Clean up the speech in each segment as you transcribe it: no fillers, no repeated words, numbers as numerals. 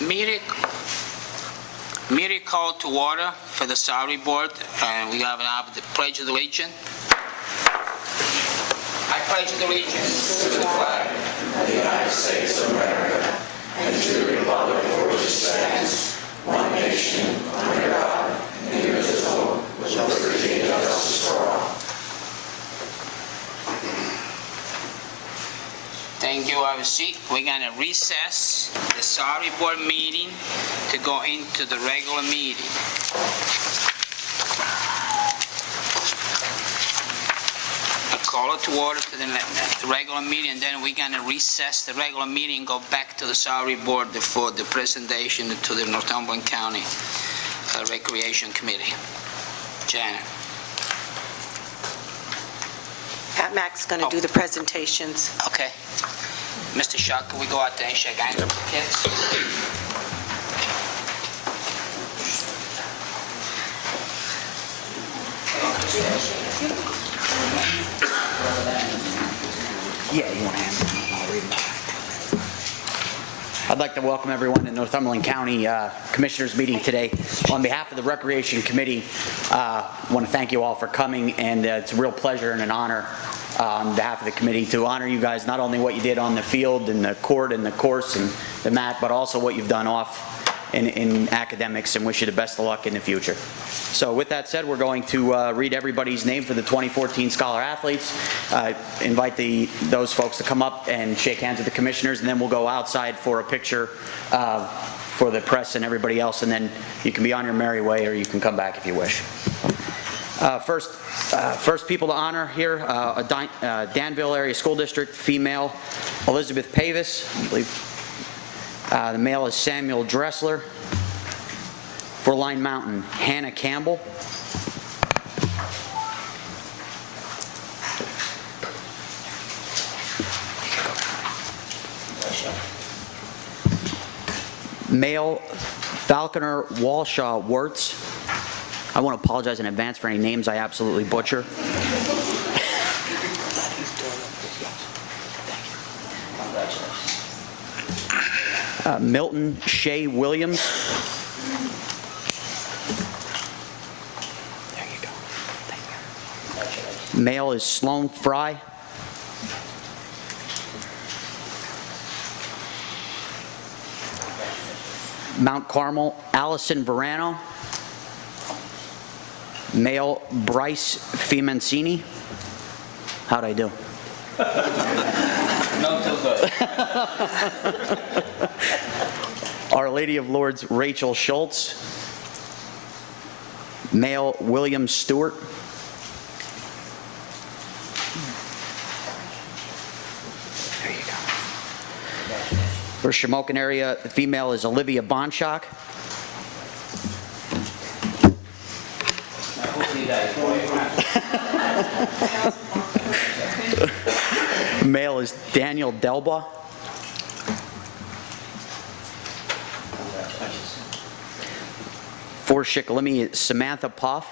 Meeting call to order for the salary board, and we have the Pledge of Allegiance. I pledge allegiance to the flag of the United States of America and to the republic for which it stands, one nation, under God, indivisible, with liberty and justice for all. Thank you. Have a seat. We're going to recess the salary board meeting to go into the regular meeting. I call it to order to the regular meeting, and then we're going to recess the regular meeting and go back to the salary board for the presentation to the Northumberland County Recreation Committee. Janet. Pat Mack's going to do the presentations. Okay. Mr. Shuck, can we go out there and shake hands with the kids? Yeah, you want to hand them? I'll read them. I'd like to welcome everyone to Northumberland County Commissioners meeting today. On behalf of the Recreation Committee, I want to thank you all for coming, and it's a real pleasure and an honor on behalf of the committee to honor you guys, not only what you did on the field and the court and the course and the mat, but also what you've done off in academics, and wish you the best of luck in the future. So with that said, we're going to read everybody's name for the 2014 Scholar Athletes. Invite those folks to come up and shake hands with the commissioners, and then we'll go outside for a picture for the press and everybody else, and then you can be on your merry way or you can come back if you wish. First people to honor here, Danville Area School District, female Elizabeth Pavis, I believe. The male is Samuel Dressler. For Line Mountain, Hannah Campbell. Male Falconer Walshaw Wirtz. I want to apologize in advance for any names I absolutely butcher. Milton Shea Williams. There you go. Thank you. Male is Sloan Fry. Mount Carmel, Allison Verano. Male Bryce Fimancini. How'd I do? Not so good. Our Lady of Lourdes, Rachel Schultz. Male William Stewart. There you go. For Shamokin area, the female is Olivia Bonchak. Male is Daniel Delba. For Shikellamy, Samantha Poff.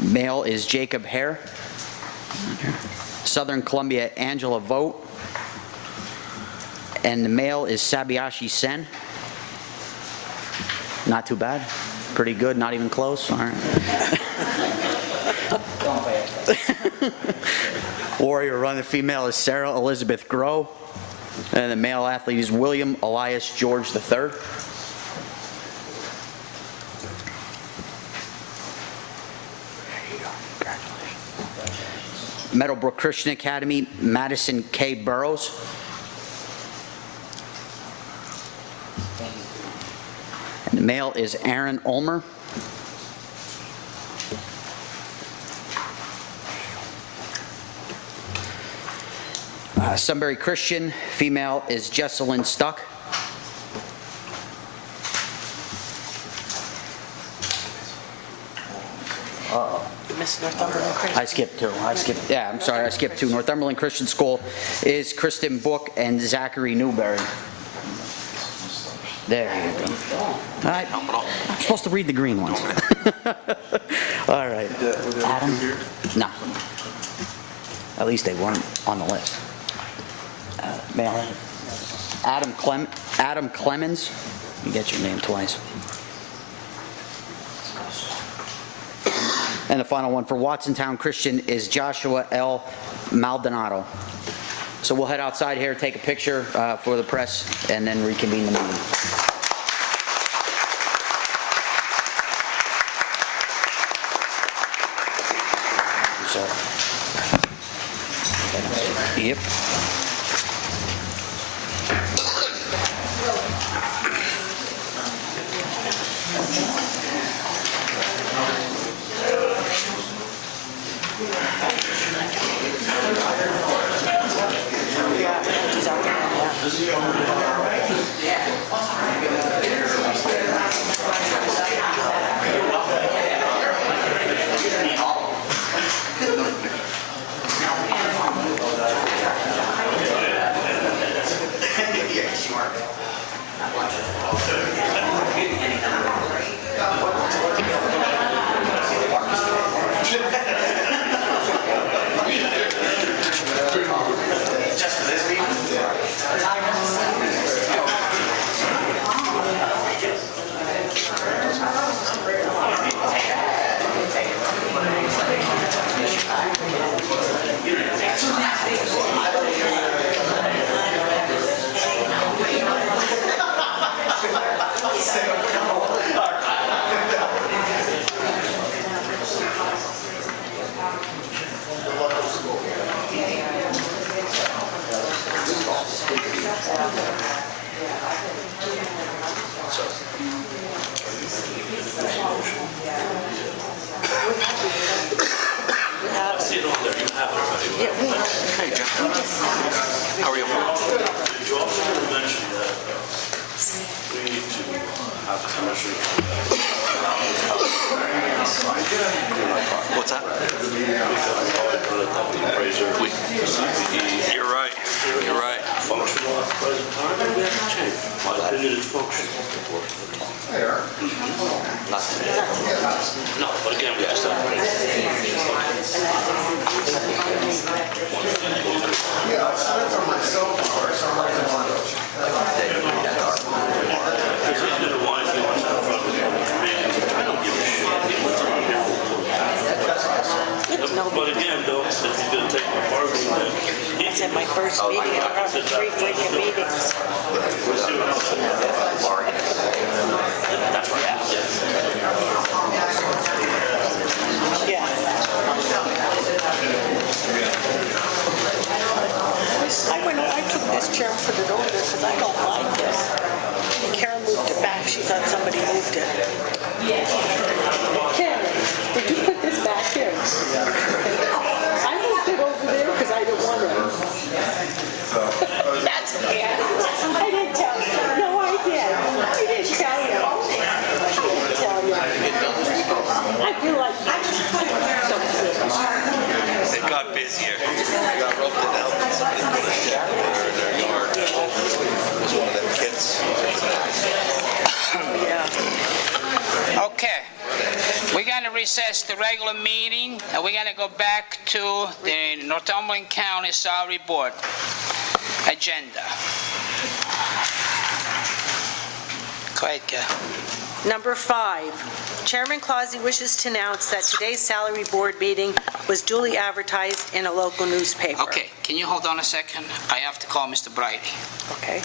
Male is Jacob Hare. Southern Columbia, Angela Vogt. And the male is Sabayashi Sen. Not too bad. Pretty good, not even close. All right. Warrior run, the female is Sarah Elizabeth Groh. And the male athlete is William Elias George III. There you go. Congratulations. Meadowbrook Christian Academy, Madison K. Burrows. And the male is Aaron Ulmer. Sunbury Christian, female is Jesselyn Stuck. Miss Northumberland Christian. I skipped two. I'm sorry, I skipped two. Northumberland Christian School is Kristen Book and Zachary Newberry. There you go. All right. I'm supposed to read the green ones. All right. Adam? No. At least they weren't on the list. May I? Adam Clemens. You get your name twice. And the final one for Watsontown Christian is Joshua L. Maldonado. So we'll head outside here, take a picture for the press, and then reconvene the meeting. So, yep. How are you? Did you also mention that we need to have the commission? What's that? You're right. You're right. Functional at the present time, we have to change. My opinion is functional. No, but again, we just have to. But again, though, if you're going to take my bargaining, That's at my first meeting. I have 3 freaking meetings. we'll see what else. That's right. Yeah. I took this chair and put it over there because I don't like it. And Karen moved it back. She thought somebody moved it. Karen, did you put this back here? I moved it over there because I didn't want it. That's okay. I didn't tell you. No, I did. I didn't tell you. I didn't tell you. I feel like It got busier. I got roped in out. Somebody put a shed in their yard. It was one of them kids. yeah. Okay. We're going to recess the regular meeting, and we're going to go back to the Northumberland County Salary Board agenda. Go ahead, Kat. Number 5, Chairman Clausy wishes to announce that today's Salary Board meeting was duly advertised in a local newspaper. Okay, can you hold on a second? I have to call Mr. Brady. Okay.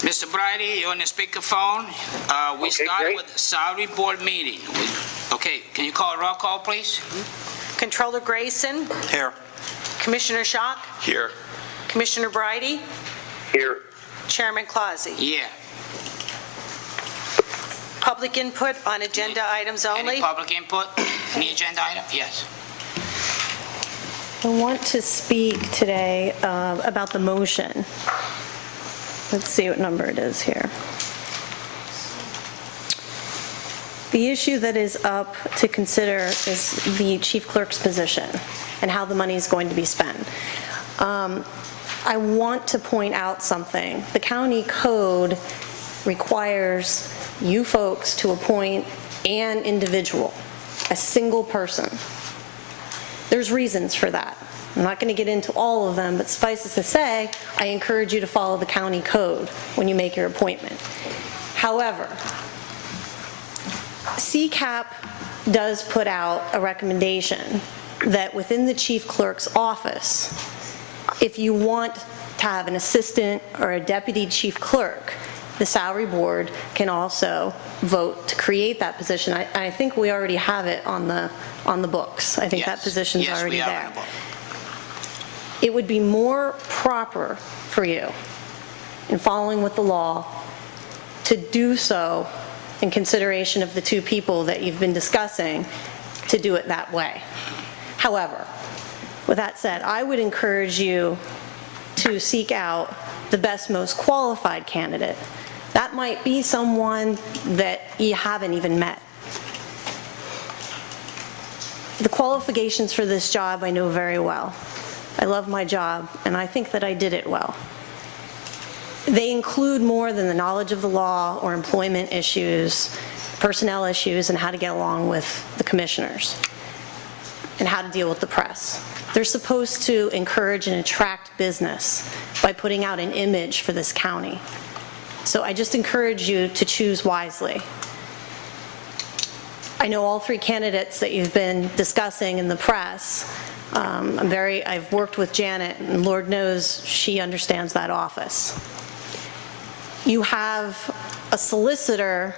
Mr. Brady, you're on the speakerphone. We start great. with the Salary Board meeting. Okay, can you call a roll call, please? Controller Grayson, Here. Commissioner Schock, Here. Commissioner Bridey, Here. Chairman Clausy. Yeah. Public input on agenda items only. Any public input? Any agenda item? Yes. I want to speak today about the motion. Let's see what number it is here. The issue that is up to consider is the chief clerk's position and how the money is going to be spent. I want to point out something. The county code requires you folks to appoint an individual, a single person. There's reasons for that. I'm not going to get into all of them, but suffice it to say, I encourage you to follow the county code when you make your appointment. However, CCAP does put out a recommendation that within the chief clerk's office, if you want to have an assistant or a deputy chief clerk, the salary board can also vote to create that position. I think we already have it on the books. I think that position's already there. Yes, we are. It would be more proper for you, in following with the law, to do so in consideration of the two people that you've been discussing, to do it that way. However, with that said, I would encourage you to seek out the best, most qualified candidate. That might be someone that you haven't even met. The qualifications for this job I know very well. I love my job, and I think that I did it well. They include more than the knowledge of the law or employment issues, personnel issues, and how to get along with the commissioners, and how to deal with the press. They're supposed to encourage and attract business by putting out an image for this county. So I just encourage you to choose wisely. I know all three candidates that you've been discussing in the press. I've worked with Janet, and Lord knows she understands that office. You have a solicitor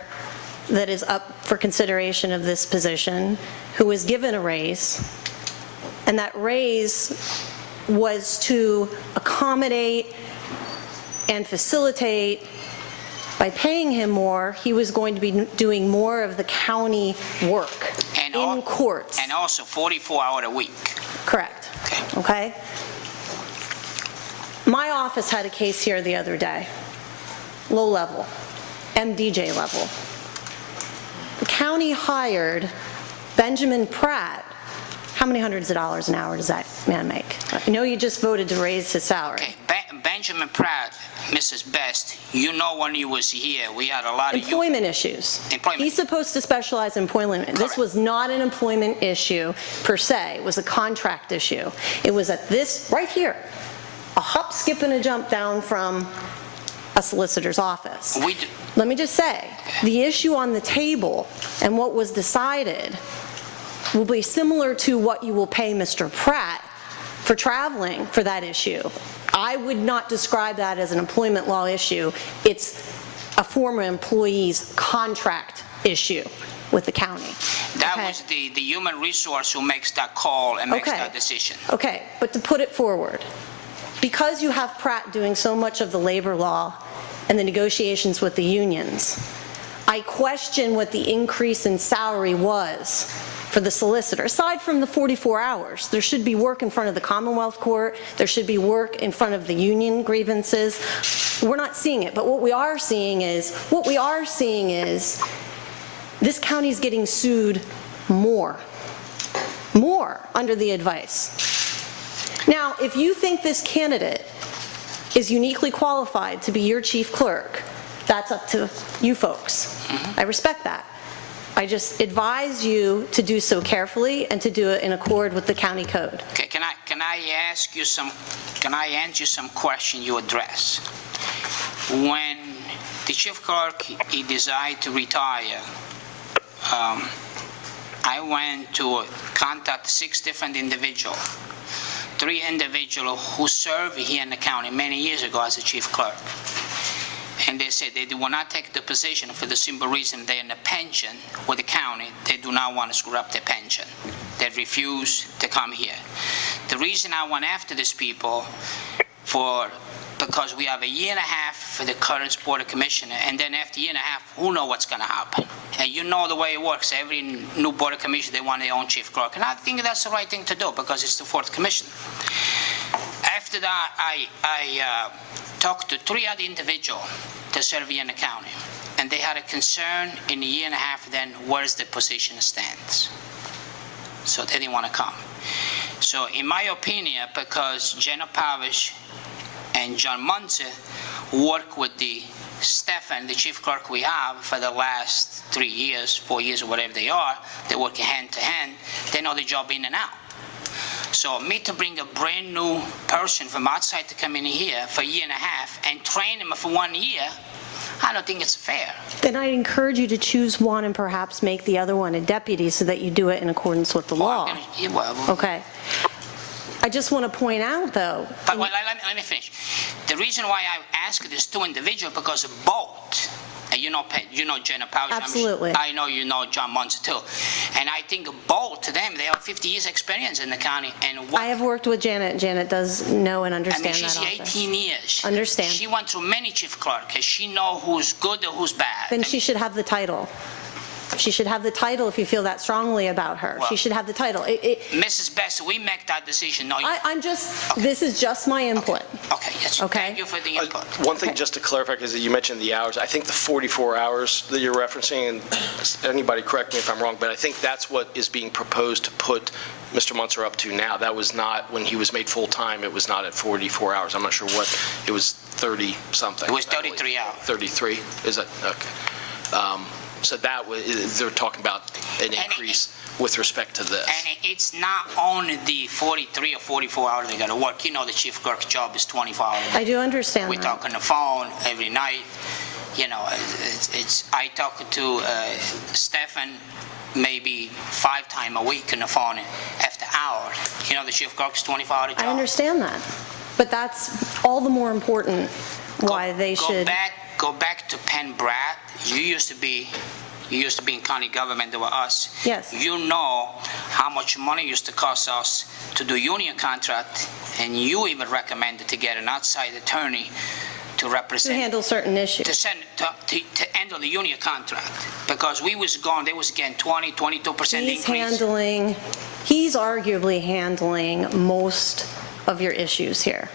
that is up for consideration of this position who was given a raise, and that raise was to accommodate and facilitate. By paying him more, he was going to be doing more of the county work in courts. And also 44 hours a week. Correct. Okay? My office had a case here the other day, low level, MDJ level. The county hired Benjamin Pratt. How many hundreds of dollars an hour does that man make? I know you just voted to raise his salary. Okay, Benjamin Pratt, Mrs. Best, you know when he was here, we had a lot of employment issues. Employment. He's supposed to specialize in employment. Correct. This was not an employment issue per se. It was a contract issue. It was at this, right here, a hop, skip, and a jump down from a solicitor's office. Let me just say, the issue on the table and what was decided will be similar to what you will pay Mr. Pratt for traveling for that issue. I would not describe that as an employment law issue. It's a former employee's contract issue with the county. That was the human resource who makes that call and makes that decision. Okay, but to put it forward, because you have Pratt doing so much of the labor law and the negotiations with the unions, I question what the increase in salary was for the solicitor. Aside from the 44 hours, there should be work in front of the Commonwealth Court, there should be work in front of the union grievances. We're not seeing it, but what we are seeing is this county's getting sued more under the advice. Now, if you think this candidate is uniquely qualified to be your chief clerk, that's up to you folks. I respect that. I just advise you to do so carefully and to do it in accord with the county code. Okay, can I ask you some question you address? When the chief clerk, he decided to retire, I went to contact 6 different individuals. 3 individuals who served here in the county many years ago as a chief clerk. And they said they will not take the position for the simple reason they're in a pension with the county. They do not want to screw up their pension. They refuse to come here. The reason I went after these people because we have a year and a half for the current board of commissioner, and then after a year and a half, who knows what's going to happen? And you know the way it works. Every new board of commissioner, they want their own chief clerk. And I think that's the right thing to do because it's the 4th commissioner. After that, I talked to 3 other individuals that serve here in the county, and they had a concerned in a year and a half then where the position stands. So they didn't want to come. So in my opinion, because Jenna Pavish and John Munzer work with the Stefan, the chief clerk we have, for the last 3 years, 4 years, or whatever they are, they work hand to hand, they know the job in and out. So me to bring a brand new person from outside to come in here for a year and a half and train them for 1 year, I don't think it's fair. Then I'd encourage you to choose one and perhaps make the other one a deputy so that you do it in accordance with the law. Okay. I just want to point out, though. But well, let me finish. The reason why I asked this two individuals because both, and you know Jenna Powers. Absolutely. I know you know John Munzer too, and I think both of them, they have 50 years experience in the county. And I have worked with Janet. Janet does know and understand that office. I mean, she's 18 years. Understand. She went through many chief clerks. She know who's good or who's bad. Then she should have the title. She should have the title if you feel that strongly about her. Well, she should have the title. Mrs. Best, we make that decision. No, I'm just, okay. This is just my input. Okay, yes. Okay. Thank you for the input. One thing just to clarify, because you mentioned the hours, I think the 44 hours that you're referencing, and anybody correct me if I'm wrong, but I think that's what is being proposed to put Mr. Munzer up to now. That was not, when he was made full-time, it was not at 44 hours. I'm not sure what, it was 30-something. It was 33 hours. 33, is it? Okay. So that was, they're talking about an increase with respect to this. And it's not only the 43 or 44 hours they got to work. You know the chief clerk's job is 24 hours. I do understand We that. talk on the phone every night. You know, I talk to Stefan maybe 5 times a week on the phone after hours. You know the chief clerk's 24-hour job. I understand that. But that's all the more important why they should... Go back to Penn Brad. You used to be in county government. There were us. Yes. You know how much money used to cost us to do union contract, and you even recommended to get an outside attorney to represent. To handle certain issues. To handle the union contract, because we was gone. They was getting 22% increase. He's arguably handling most of your issues here.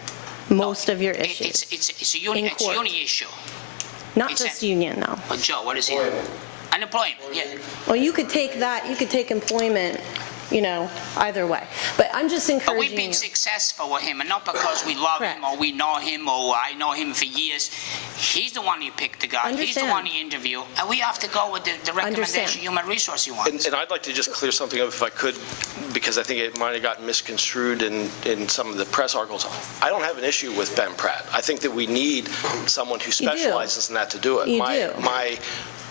Most of your issues. It's a union issue. Not just union, though. But Joe, what is it? Unemployment, yeah. Well, you could take that, you could take employment, you know, either way. But I'm just encouraging But we've been successful with him, and not because we love him or we know him or I know him for years. He's the one who picked the guy. He's the one he interviewed. And we have to go with the recommendation human resource he wants. And I'd like to just clear something up if I could, because I think it might have gotten misconstrued in some of the press articles. I don't have an issue with Ben Pratt. I think that we need someone who specializes in that to do it. My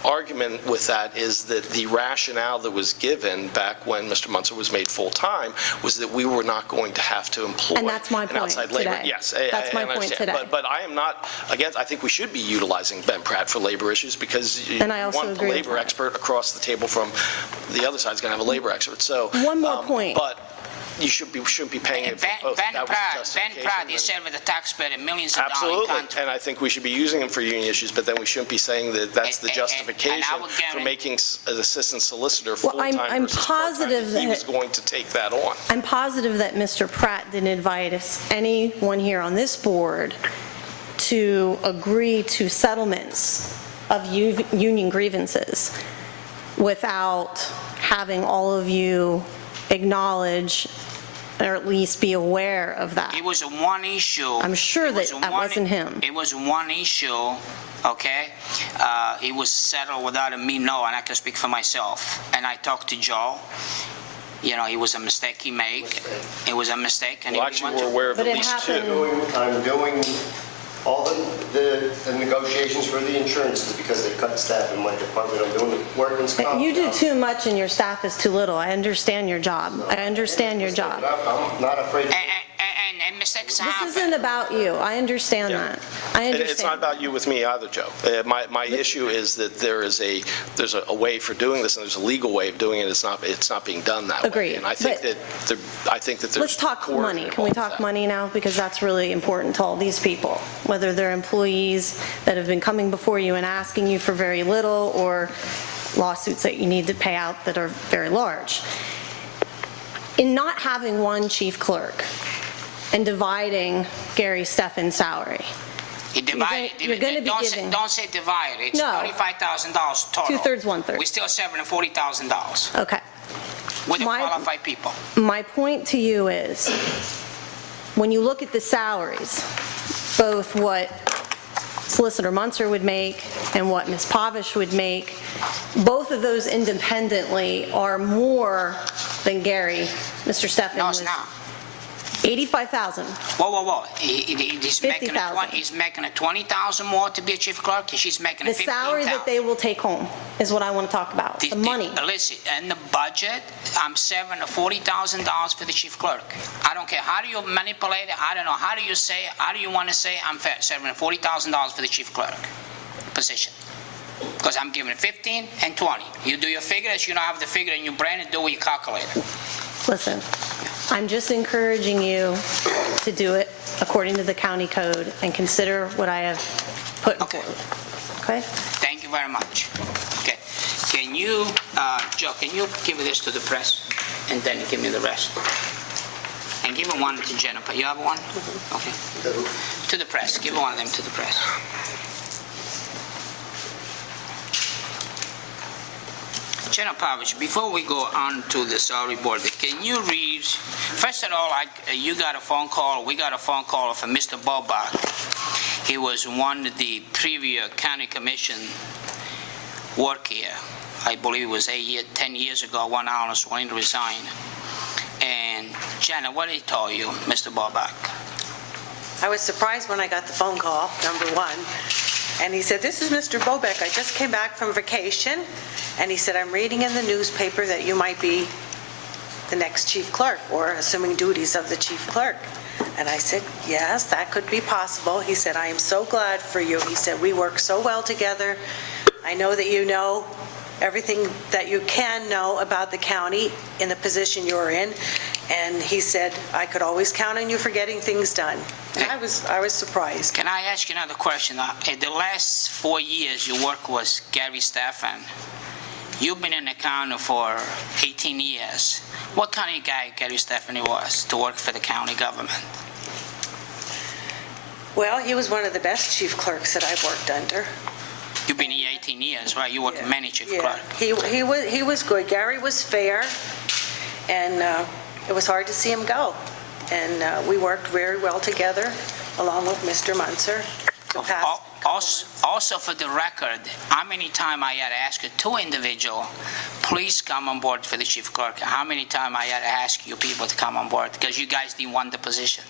argument with that is that the rationale that was given back when Mr. Munzer was made full-time was that we were not going to have to employ and that's my an point outside labor. Today. Yes, that's my point today. But I am not against. I think we should be utilizing Ben Pratt for labor issues because you want the labor expert across the table from the other side is going to have a labor expert. So one more point. But you shouldn't be paying it for both. Ben Pratt, he served with the taxpayer millions of dollars. Absolutely, and I think we should be using him for union issues, but then we shouldn't be saying that that's the justification for making an assistant solicitor full-time. I'm positive that he was going to take that on. I'm positive that Mr. Pratt didn't invite anyone here on this board to agree to settlements of union grievances without having all of you acknowledge or at least be aware of that. It was one issue. I'm sure that wasn't him. It was one issue, okay? It was settled without me knowing. I can speak for myself. And I talked to Joe. You know, it was a mistake he made. It was a mistake. And well, actually, we're aware of at least two. I'm doing all the negotiations for the insurances because they cut staff in my department. I'm doing the workman's comp. You do too much and your staff is too little. I understand your job. I understand your job. I'm not afraid. And mistakes happen. This isn't about you. I understand that. I understand. It's not about you with me either, Joe. My issue is that there's a way for doing this, and there's a legal way of doing it. It's not being done that way. And I think that there's. Let's talk money. Can we talk money now? Because that's really important to all these people, whether they're employees that have been coming before you and asking you for very little, or lawsuits that you need to pay out that are very large. In not having one chief clerk and dividing Gary Steffen's salary, You divide it. You're gonna be giving. Don't say divide. It's No. $25,000 total. 2/3, 1/3. We're still $740,000 Okay. with the My- qualified people. My point to you is, when you look at the salaries, both what Solicitor Munzer would make and what Ms. Pavish would make, both of those independently are more than Gary, Mr. Steffen No, was. it's not. 85,000. Whoa. He's making 50,000. he's making a 20,000 more to be a chief clerk, and she's making a The 15,000. salary that they will take home is what I want to talk about, the money. Listen, in the budget, I'm saving $40,000 for the chief clerk. I don't care. How do you manipulate it? I don't know. How do you want to say I'm saving $40,000 for the chief clerk position? Because I'm giving 15 and 20. You do your figures, you don't have the figure in your brain, and do what you calculate. Listen, I'm just encouraging you to do it according to the county code and consider what I have put Okay. forward. Okay? Thank you very much. Okay. Can you, Joe, can you give this to the press and then give me the rest? And give one to Jennifer. You have one? Okay. To the press. Give one of them to the press. Jennifer Pavish, before we go on to the salary board, can you read, first of all, we got a phone call from Mr. Bobak. He was one of the previous county commission work here. I believe it was 10 years ago, when I was going to resign. And Janet, what did he tell you, Mr. Bobak? I was surprised when I got the phone call, number one. And he said, "This is Mr. Bobek. I just came back from vacation." And he said, "I'm reading in the newspaper that you might be the next chief clerk, or assuming duties of the chief clerk." And I said, "Yes, that could be possible." He said, "I am so glad for you." He said, "We work so well together. I know that you know everything that you can know about the county in the position you're in." And he said, "I could always count on you for getting things done." And I was surprised. Can I ask you another question? In the last 4 years, you work with Gary Steffen. You've been in the county for 18 years. What kind of guy Gary Steffen was to work for the county government? Well, he was one of the best chief clerks that I've worked under. You've been here 18 years, right? You worked with many chief Yeah, clerks. he was good. Gary was fair, and it was hard to see him go. And we worked very well together, along with Mr. Munzer. the past couple months. Also, for the record, how many times I had to ask two individuals, please come on board for the chief clerk? How many times I had to ask you people to come on board because you guys didn't want the position?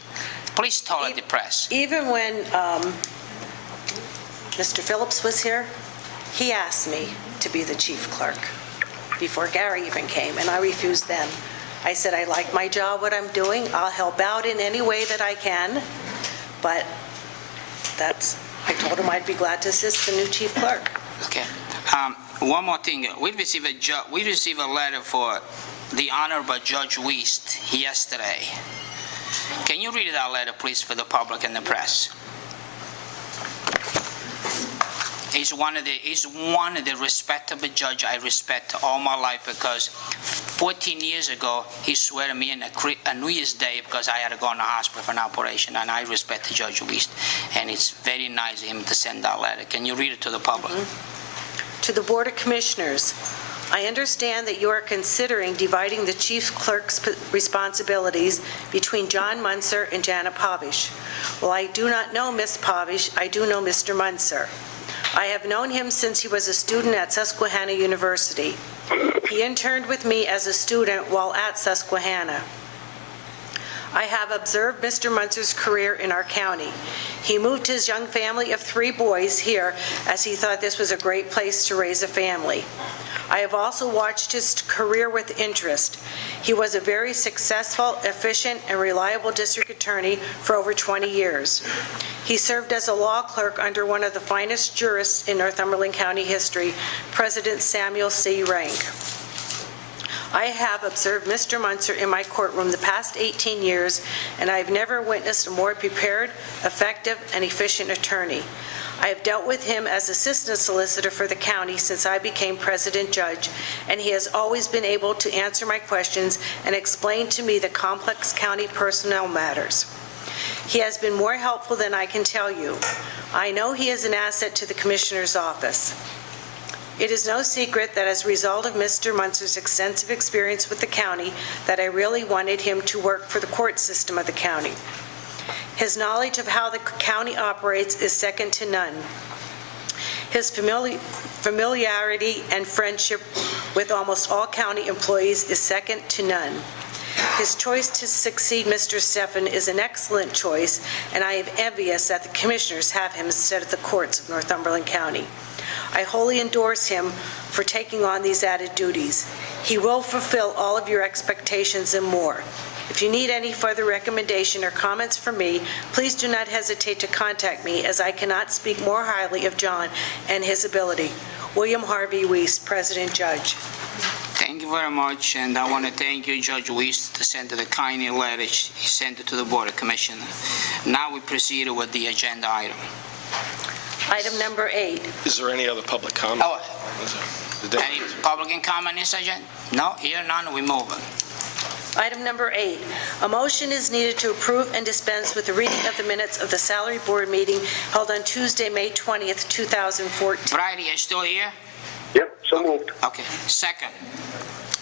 Please tell the press. Even when Mr. Phillips was here, he asked me to be the chief clerk before Gary even came, and I refused then. I said, I like my job, what I'm doing. I'll help out in any way that I can, but I told him I'd be glad to assist the new chief clerk. Okay. One more thing. We received a letter for the Honorable Judge Wiest yesterday. Can you read that letter, please, for the public and the press? He's one of the respectable judge I respect all my life, because 14 years ago he swore to me on New Year's Day because I had to go in the hospital for an operation, and I respect the Judge Wiest, and it's very nice of him to send that letter. Can you read it to the public? Mm-hmm. To the Board of Commissioners, I understand that you are considering dividing the chief clerk's responsibilities between John Munzer and Janet Pavish. Well, I do not know Ms. Pavish. I do know Mr. Munzer. I have known him since he was a student at Susquehanna University. He interned with me as a student while at Susquehanna. I have observed Mr. Munzer's career in our county. He moved his young family of 3 boys here as he thought this was a great place to raise a family. I have also watched his career with interest. He was a very successful, efficient, and reliable district attorney for over 20 years. He served as a law clerk under one of the finest jurists in Northumberland County history, President Samuel C. Rank. I have observed Mr. Munzer in my courtroom the past 18 years, and I have never witnessed a more prepared, effective, and efficient attorney. I have dealt with him as assistant solicitor for the county since I became president judge, and he has always been able to answer my questions and explain to me the complex county personnel matters. He has been more helpful than I can tell you. I know he is an asset to the Commissioner's office. It is no secret that as a result of Mr. Munzer's extensive experience with the county, that I really wanted him to work for the court system of the county. His knowledge of how the county operates is second to none. His familiarity and friendship with almost all county employees is second to none. His choice to succeed Mr. Steffen is an excellent choice, and I am envious that the Commissioners have him instead of the courts of Northumberland County. I wholly endorse him for taking on these added duties. He will fulfill all of your expectations and more. If you need any further recommendation or comments from me, please do not hesitate to contact me, as I cannot speak more highly of John and his ability. William Harvey Weiss, President Judge. Thank you very much, and I want to thank you, Judge Weiss, to send the kind letter he sent it to the Board of Commissioners. Now we proceed with the agenda item. Item number 8. Is there any other public comment? Oh, any public comment on this agenda? No, here none, we move on. Item number 8, a motion is needed to approve and dispense with the reading of the minutes of the Salary Board meeting held on Tuesday, May 20th, 2014. Bridie, are you still here? Yep, so moved. Okay, second.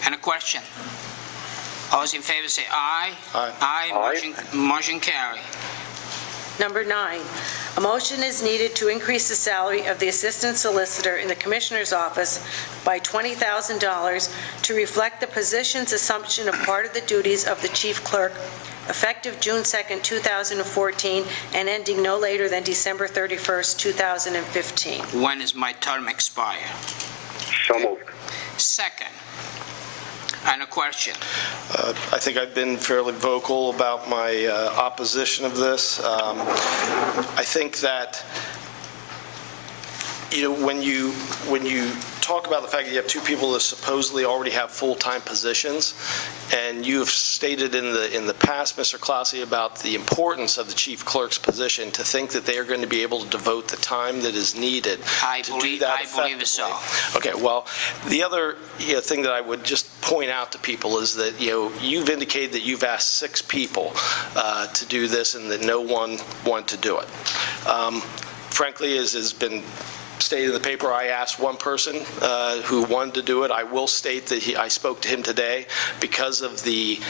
And a question? All those in favor say aye. Aye. Aye. Motion carry. Number 9, a motion is needed to increase the salary of the Assistant Solicitor in the Commissioner's Office by $20,000 to reflect the position's assumption of part of the duties of the Chief Clerk, effective June 2nd, 2014, and ending no later than December 31st, 2015. When is my term expire? So moved. Second. And a question? I think I've been fairly vocal about my opposition of this. I think that, when you talk about the fact that you have two people that supposedly already have full-time positions, and you have stated in the past, Mr. Clausse, about the importance of the chief clerk's position, to think that they are going to be able to devote the time that is needed to do that effectively. I believe so. Okay, well, the other thing that I would just point out to people is that, you've indicated that you've asked 6 people to do this and that no one wanted to do it. Frankly, as has been stated in the paper, I asked one person who wanted to do it. I will state that I spoke to him today because of the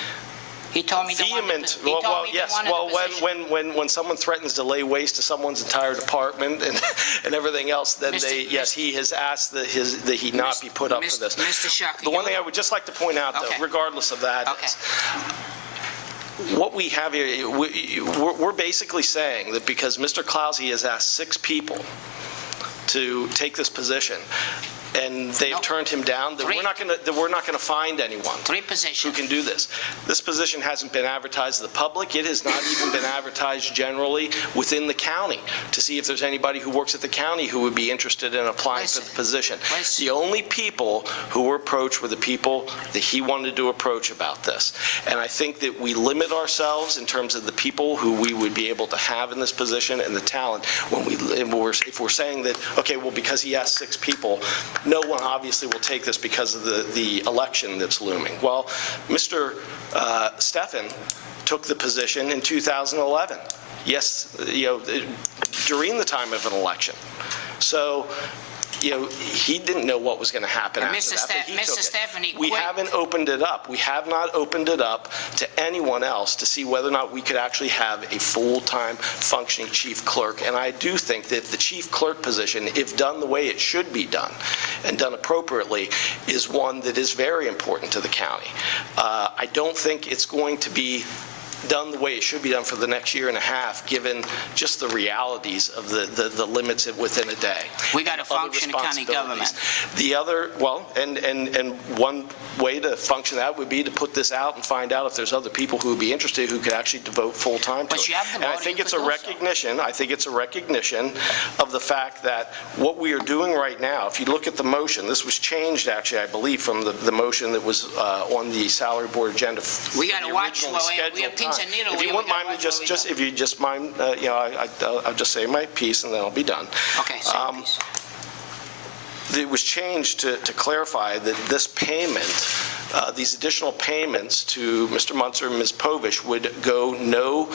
He told me vehement. When someone threatens to lay waste to someone's entire department and everything else, then he has asked that he not be put up for this. Mr. Shuck, the one thing I would just like to point out, though, regardless of that, is what we have here. We're basically saying that because Mr. Clausse has asked 6 people to take this position, and they've turned him down, that we're not going to find anyone 3 positions who can do this. This position hasn't been advertised to the public. It has not even been advertised generally within the county to see if there's anybody who works at the county who would be interested in applying for the position. The only people who were approached were the people that he wanted to approach about this. And I think that we limit ourselves in terms of the people who we would be able to have in this position and the talent if we're saying that, okay, well, because he asked 6 people, no one obviously will take this because of the election that's looming. Well, Mr. Steffen took the position in 2011. Yes, during the time of an election. So, he didn't know what was going to happen after that, but he took it. We haven't opened it up. We have not opened it up to anyone else to see whether or not we could actually have a full-time functioning chief clerk. And I do think that the chief clerk position, if done the way it should be done and done appropriately, is one that is very important to the county. I don't think it's going to be done the way it should be done for the next year and a half, given just the realities of the limits within a day. We got to function in county government. The other, and one way to function that would be to put this out and find out if there's other people who would be interested who could actually devote full time to it. And I think it's a recognition. I think it's a recognition of the fact that what we are doing right now, if you look at the motion, this was changed actually, I believe, from the motion that was on the salary board agenda. We got to watch we have pins and needles. If you wouldn't mind, if you just mind, I'll just say my piece and then I'll be done. Okay. it was changed to clarify that this payment, these additional payments to Mr. Munzer and Ms. Povish would go no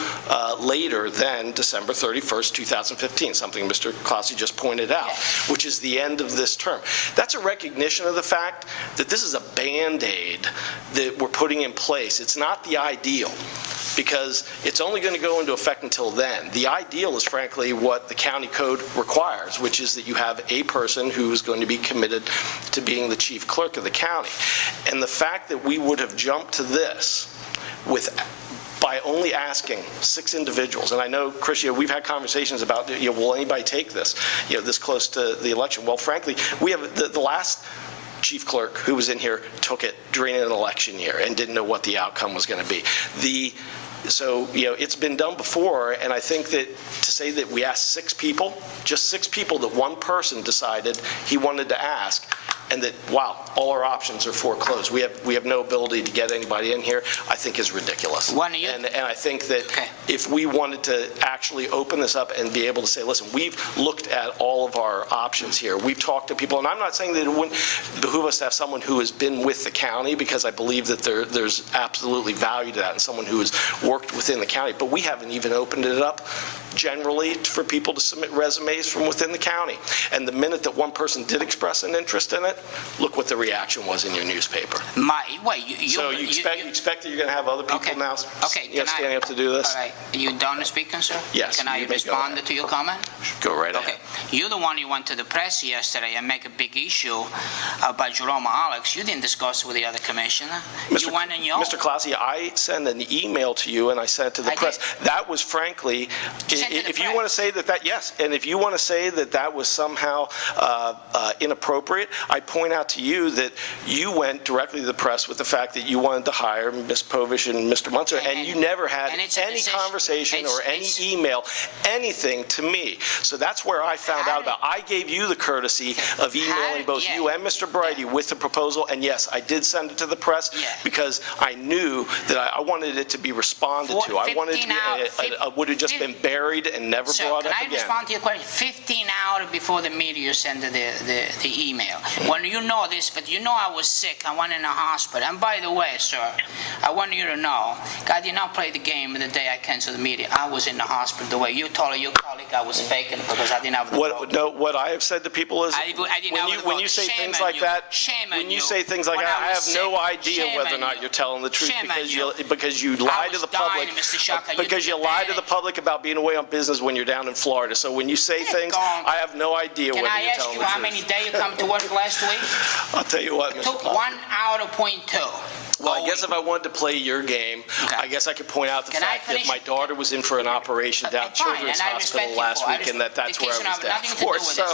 later than December 31st, 2015, something Mr. Clousie just pointed out, which is the end of this term. That's a recognition of the fact that this is a Band-Aid that we're putting in place. It's not the ideal, because it's only going to go into effect until then. The ideal is, frankly, what the county code requires, which is that you have a person who is going to be committed to being the chief clerk of the county. And the fact that we would have jumped to this by only asking 6 individuals, and I know, Chris, we've had conversations about, will anybody take this, this close to the election? Well, frankly, we have the last chief clerk who was in here took it during an election year and didn't know what the outcome was going to be. So, it's been done before, and I think that to say that we asked 6 people, just 6 people, that one person decided he wanted to ask, and that, wow, all our options are foreclosed. We have no ability to get anybody in here, I think is ridiculous. And I think that if we wanted to actually open this up and be able to say, listen, we've looked at all of our options here. We've talked to people, and I'm not saying that it wouldn't behoove us to have someone who has been with the county, because I believe that there's absolutely value to that, and someone who has worked within the county, but we haven't even opened it up generally for people to submit resumes from within the county. And the minute that one person did express an interest in it, look what the reaction was in your newspaper. So you expect that you're going to have other people now standing up to do this? All right. You done speaking, sir? Yes. Can I respond to your comment? Go right ahead. Okay. You're the one who went to the press yesterday and make a big issue about Jerome Alex. You didn't discuss it with the other commissioner. You went on your own. Mr. Clousie, I sent an email to you and I sent it to the press. That was, frankly, if you want to say that, yes, and if you want to say that that was somehow inappropriate, I point out to you that you went directly to the press with the fact that you wanted to hire Ms. Povish and Mr. Munzer, and you never had any conversation or any email, anything to me. So that's where I found out about. I gave you the courtesy of emailing both you and Mr. Brighty with the proposal, and yes, I did send it to the press because I knew that I wanted it to be responded to. I wanted it to be, would have just been buried and never brought up again. Can I respond to your question? 15 hours before the meeting, you sent the email. When you know this, but you know I was sick. I went in the hospital. And by the way, sir, I want you to know, I did not play the game the day I canceled the meeting. I was in the hospital. The way you told your colleague I was faking because I didn't have the vote. No, what I have said to people is, when you say things like that, I have no idea whether or not you're telling the truth because you lie to the public. Because you lie to the public about being away on business when you're down in Florida. So when you say things, I have no idea whether you're telling the truth. Can I ask you how many days you come to work last week? I'll tell you what, Mr. Took Clark. 1 hour to point 2. Well, I guess if I wanted to play your game, I guess I could point out the fact that my daughter was in for an operation down at Children's Hospital last week, and that's where I was down for. So,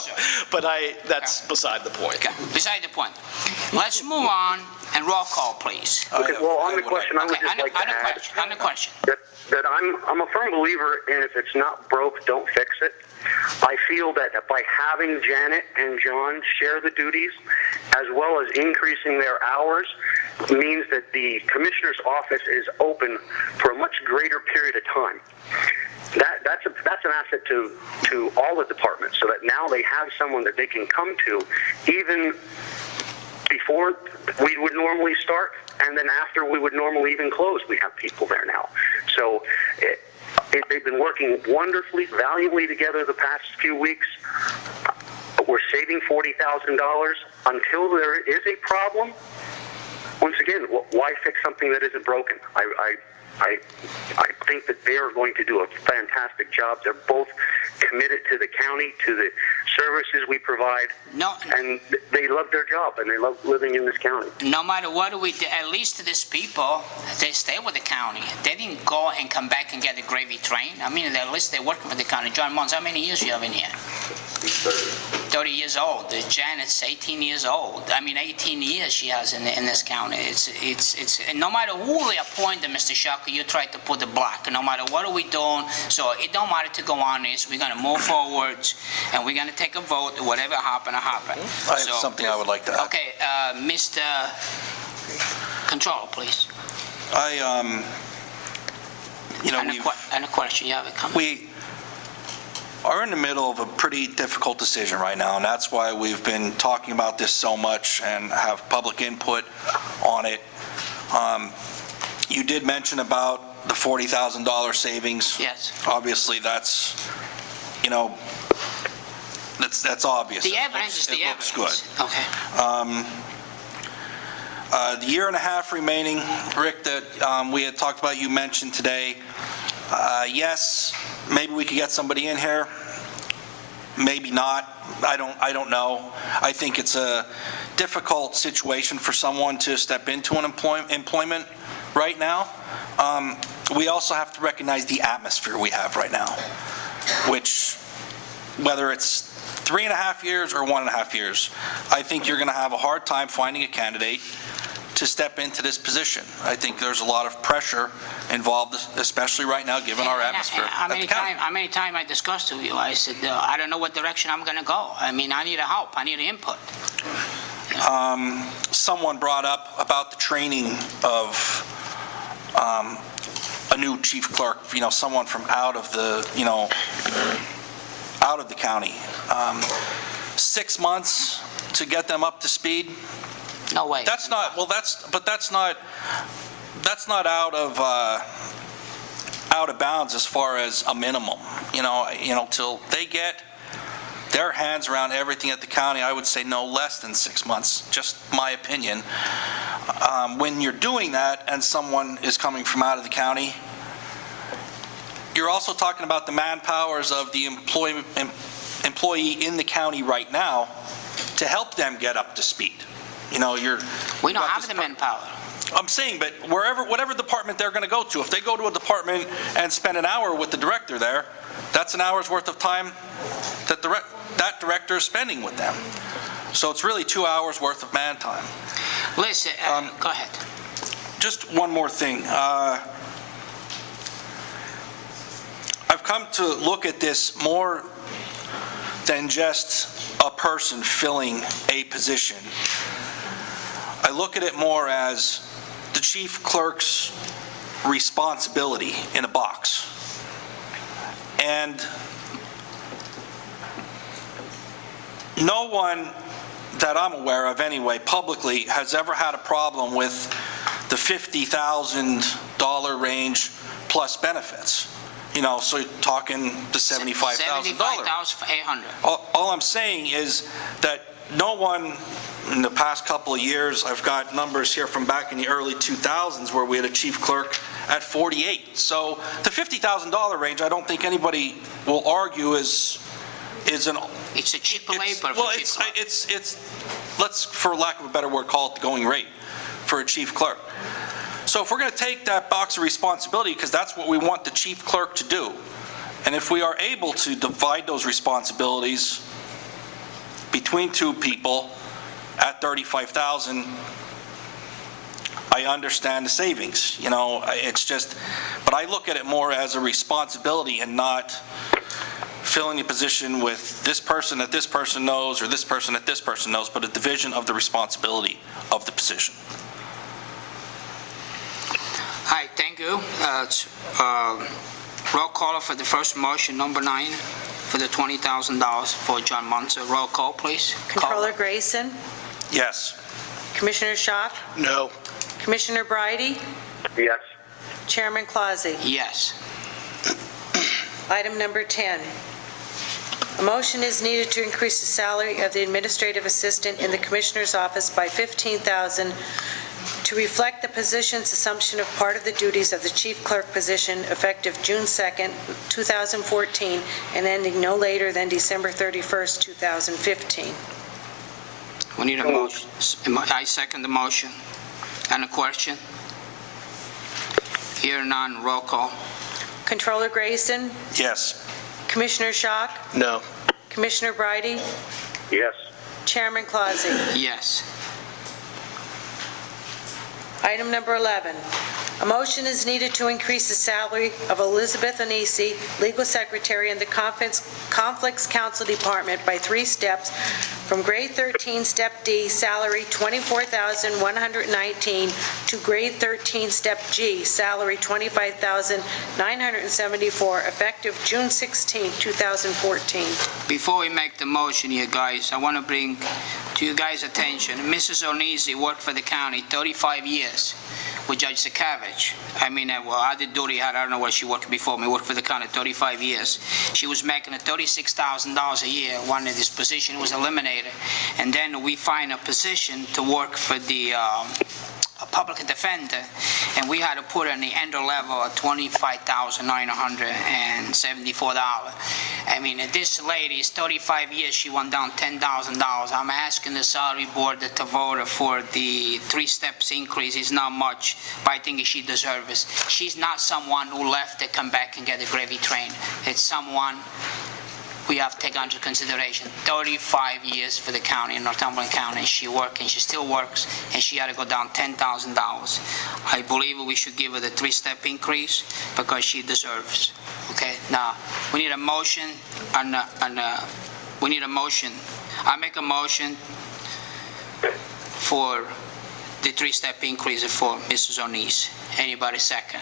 but that's beside the point. Okay. Beside the point. Let's move on and roll call, please. Okay, well, on the question, I would just like to add on the question. that I'm a firm believer in if it's not broke, don't fix it. I feel that by having Janet and John share the duties, as well as increasing their hours, means that the commissioner's office is open for a much greater period of time. That's an asset to all the departments, so that now they have someone that they can come to, even before we would normally start, and then after we would normally even close, we have people there now. So they've been working wonderfully, valiantly together the past few weeks. We're saving $40,000 until there is a problem. Once again, why fix something that isn't broken? I think that they are going to do a fantastic job. They're both committed to the county, to the services we provide, and they love their job, and they love living in this county. No matter what we do, at least these people, they stay with the county. They didn't go and come back and get a gravy train. I mean, at least they're working for the county. John Mons, how many years you have in here? 30 years old. Janet's 18 years old. I mean, 18 years she has in this county. It's no matter who they appoint, Mr. Shucker, you try to put the block. No matter what are we doing, so it don't matter to go on this. We're going to move forwards, and we're going to take a vote. Whatever happen, happen. I have something I would like to add. Okay, Mr. Controller, please. And a question. You have a comment? are in the middle of a pretty difficult decision right now, and that's why we've been talking about this so much and have public input on it. You did mention about the $40,000 savings. Yes. Obviously, that's, you know, that's obvious. The evidence is the evidence. It looks good. Okay. The year and a half remaining, Rick, that we had talked about, you mentioned today, yes, maybe we could get somebody in here, maybe not. I don't know. I think it's a difficult situation for someone to step into an employment right now. We also have to recognize the atmosphere we have right now, which, whether it's 3.5 years or 1.5 years, I think you're going to have a hard time finding a candidate to step into this position. I think there's a lot of pressure involved, especially right now, given our atmosphere How at the county. many times I discussed with you, I said, I don't know what direction I'm going to go. I mean, I need help. I need input. Someone brought up about the training of a new chief clerk, you know, someone from out of the, you know, out of the county. 6 months to get them up to speed. No way. That's not, well, that's not out of bounds as far as a minimum. You know, till they get their hands around everything at the county, I would say no less than 6 months, just my opinion. When you're doing that and someone is coming from out of the county, you're also talking about the manpowers of the employee in the county right now to help them get up to speed. You know, we don't have the manpower. I'm saying, but whatever department they're going to go to, if they go to a department and spend an hour with the director there, that's an hour's worth of time that that director is spending with them. So it's really 2 hours worth of man time. Listen, go ahead. Just one more thing. I've come to look at this more than just a person filling a position. I look at it more as the chief clerk's responsibility in a box. And no one that I'm aware of anyway, publicly, has ever had a problem with the $50,000 range plus benefits. You know, so you're talking the $75,000. $75,800. All I'm saying is that no one in the past couple of years, I've got numbers here from back in the early 2000s where we had a chief clerk at 48. So the $50,000 range, I don't think anybody will argue is an... It's a cheaper labor. Well, it's let's, for lack of a better word, call it the going rate for a chief clerk. So if we're going to take that box of responsibility, because that's what we want the chief clerk to do, and if we are able to divide those responsibilities between two people at $35,000, I understand the savings. You know, it's just, but I look at it more as a responsibility and not filling a position with this person that this person knows or this person that this person knows, but a division of the responsibility of the position. Hi, thank you. Roll call for the first motion, number 9, for the $20,000 for John Munzer. Roll call, please. Controller Grayson? Yes. Commissioner Schaaf? No. Commissioner Bridey? Yes. Chairman Clausy? Yes. Item number 10. A motion is needed to increase the salary of the administrative assistant in the Commissioner's office by $15,000 to reflect the position's assumption of part of the duties of the chief clerk position effective June 2nd, 2014, and ending no later than December 31st, 2015. We need a motion. I second the motion. And a question? Hear none, roll call. Controller Grayson? Yes. Commissioner Schaaf? No. Commissioner Bridey? Yes. Chairman Clausy? Yes. Item number 11. A motion is needed to increase the salary of Elizabeth Anisi, Legal Secretary in the Conflicts Counsel Department by 3 steps from grade 13, step D, salary $24,119 to grade 13, step G, salary $25,974, effective June 16, 2014. Before we make the motion here, guys, I want to bring to you guys' attention, Mrs. Onisi worked for the county 35 years with Judge Sakavich. I mean, well, I did duty, I don't know where she worked before me, worked for the county 35 years. She was making $36,000 a year when this position was eliminated. And then we find a position to work for the a public defender, and we had to put her in the ender level of $25,974. I mean, this lady is 35 years, she went down $10,000. I'm asking the salary board to vote for the 3 steps increase. It's not much, but I think she deserves it. She's not someone who left to come back and get a gravy train. It's someone we have to take into consideration. 35 years for the county, in Northumberland County. She worked and she still works, and she had to go down $10,000. I believe we should give her the 3-step increase because she deserves. Okay, now we need a motion we need a motion. I make a motion for the 3-step increase for Mrs. Onise. Anybody second?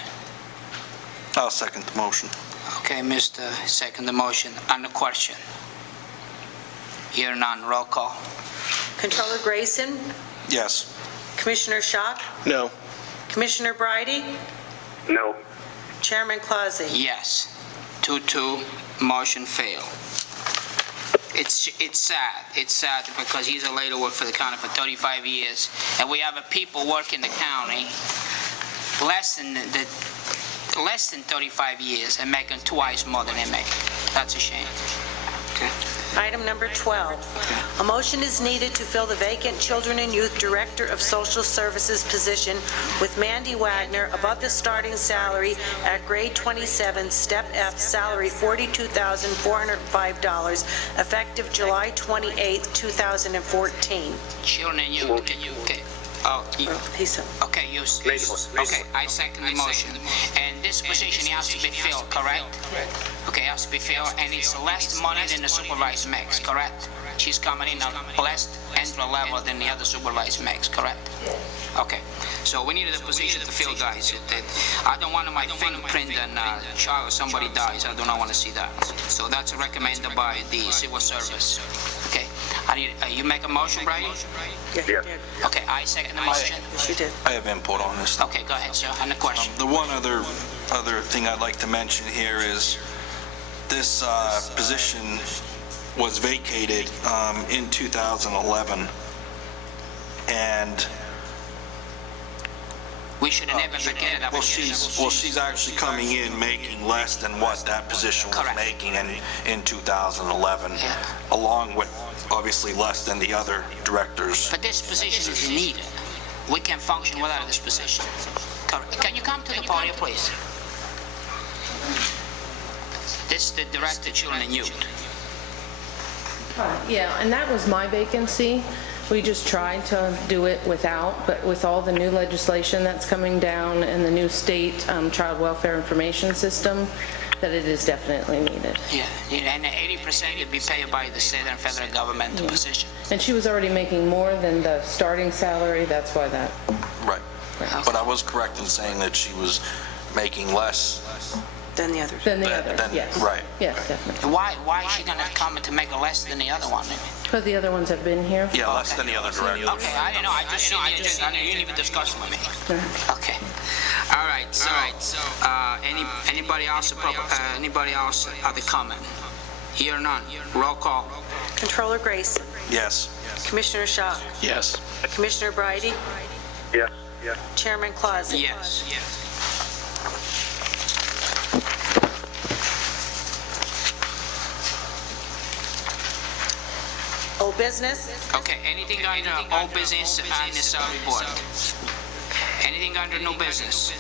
I'll second the motion. Okay, Mr. Second the motion. On the question? Hear none. Roll call. Controller Grayson? Yes. Commissioner Schock? No. Commissioner Bridey? No. Chairman Clausy? Yes. 2-2, motion failed. It's sad. It's sad because he's a lady who worked for the county for 35 years, and we have a people working the county less than 35 years and making twice more than they make. That's a shame. Okay. Item number 12. A motion is needed to fill the vacant Children and Youth Director of Social Services position with Mandy Wagner above the starting salary at grade 27, step F, salary $42,405, effective July 28, 2014. Children and youth, okay. Okay, you. Okay, I second the motion. And this position has to be filled, correct? Okay, it has to be filled, and it's less money than the supervisor makes, correct? She's coming in a less entry level than the other supervisor makes, correct? Okay, so we needed a position to fill, guys. I don't want my fingerprint and child, somebody dies. I do not want to see that. So that's recommended by the civil service. Okay, you make a motion, Brian? Yes. Okay, I second the motion. Yes, you did. I have input on this. Okay, go ahead, sir, on the question. The one other thing I'd like to mention here is this position was vacated in 2011, and We should have never vacated that position. she's actually coming in making less than what that position was Correct. making in 2011, Yeah. along with obviously less than the other directors. But this position is needed. We can function without this position. Can you come to the podium, please? This is the Director of Children and Youth. Yeah, and that was my vacancy. We just tried to do it without, but with all the new legislation that's coming down and the new state child welfare information system, that it is definitely needed. Yeah, and 80% would be paid by the state and federal government, the position. And she was already making more than the starting salary, that's why that. Right. But I was correct in saying that she was making less. Then the others. Than the others, yes. Right. Yes, definitely. Why is she going to come to make less than the other one? But the other ones have been here. Yeah, less than the other directors. Okay, I didn't know. I just you didn't even discuss it with me. Okay. All right. So, anybody else? Anybody else have a comment? Here none. Roll call. Controller Grayson? Yes. Commissioner Schock? Yes. Commissioner Bridey? Yes. Yes. Chairman Clausy? Yes. Old business? Okay. Anything under old business on the salary board? Anything under new business?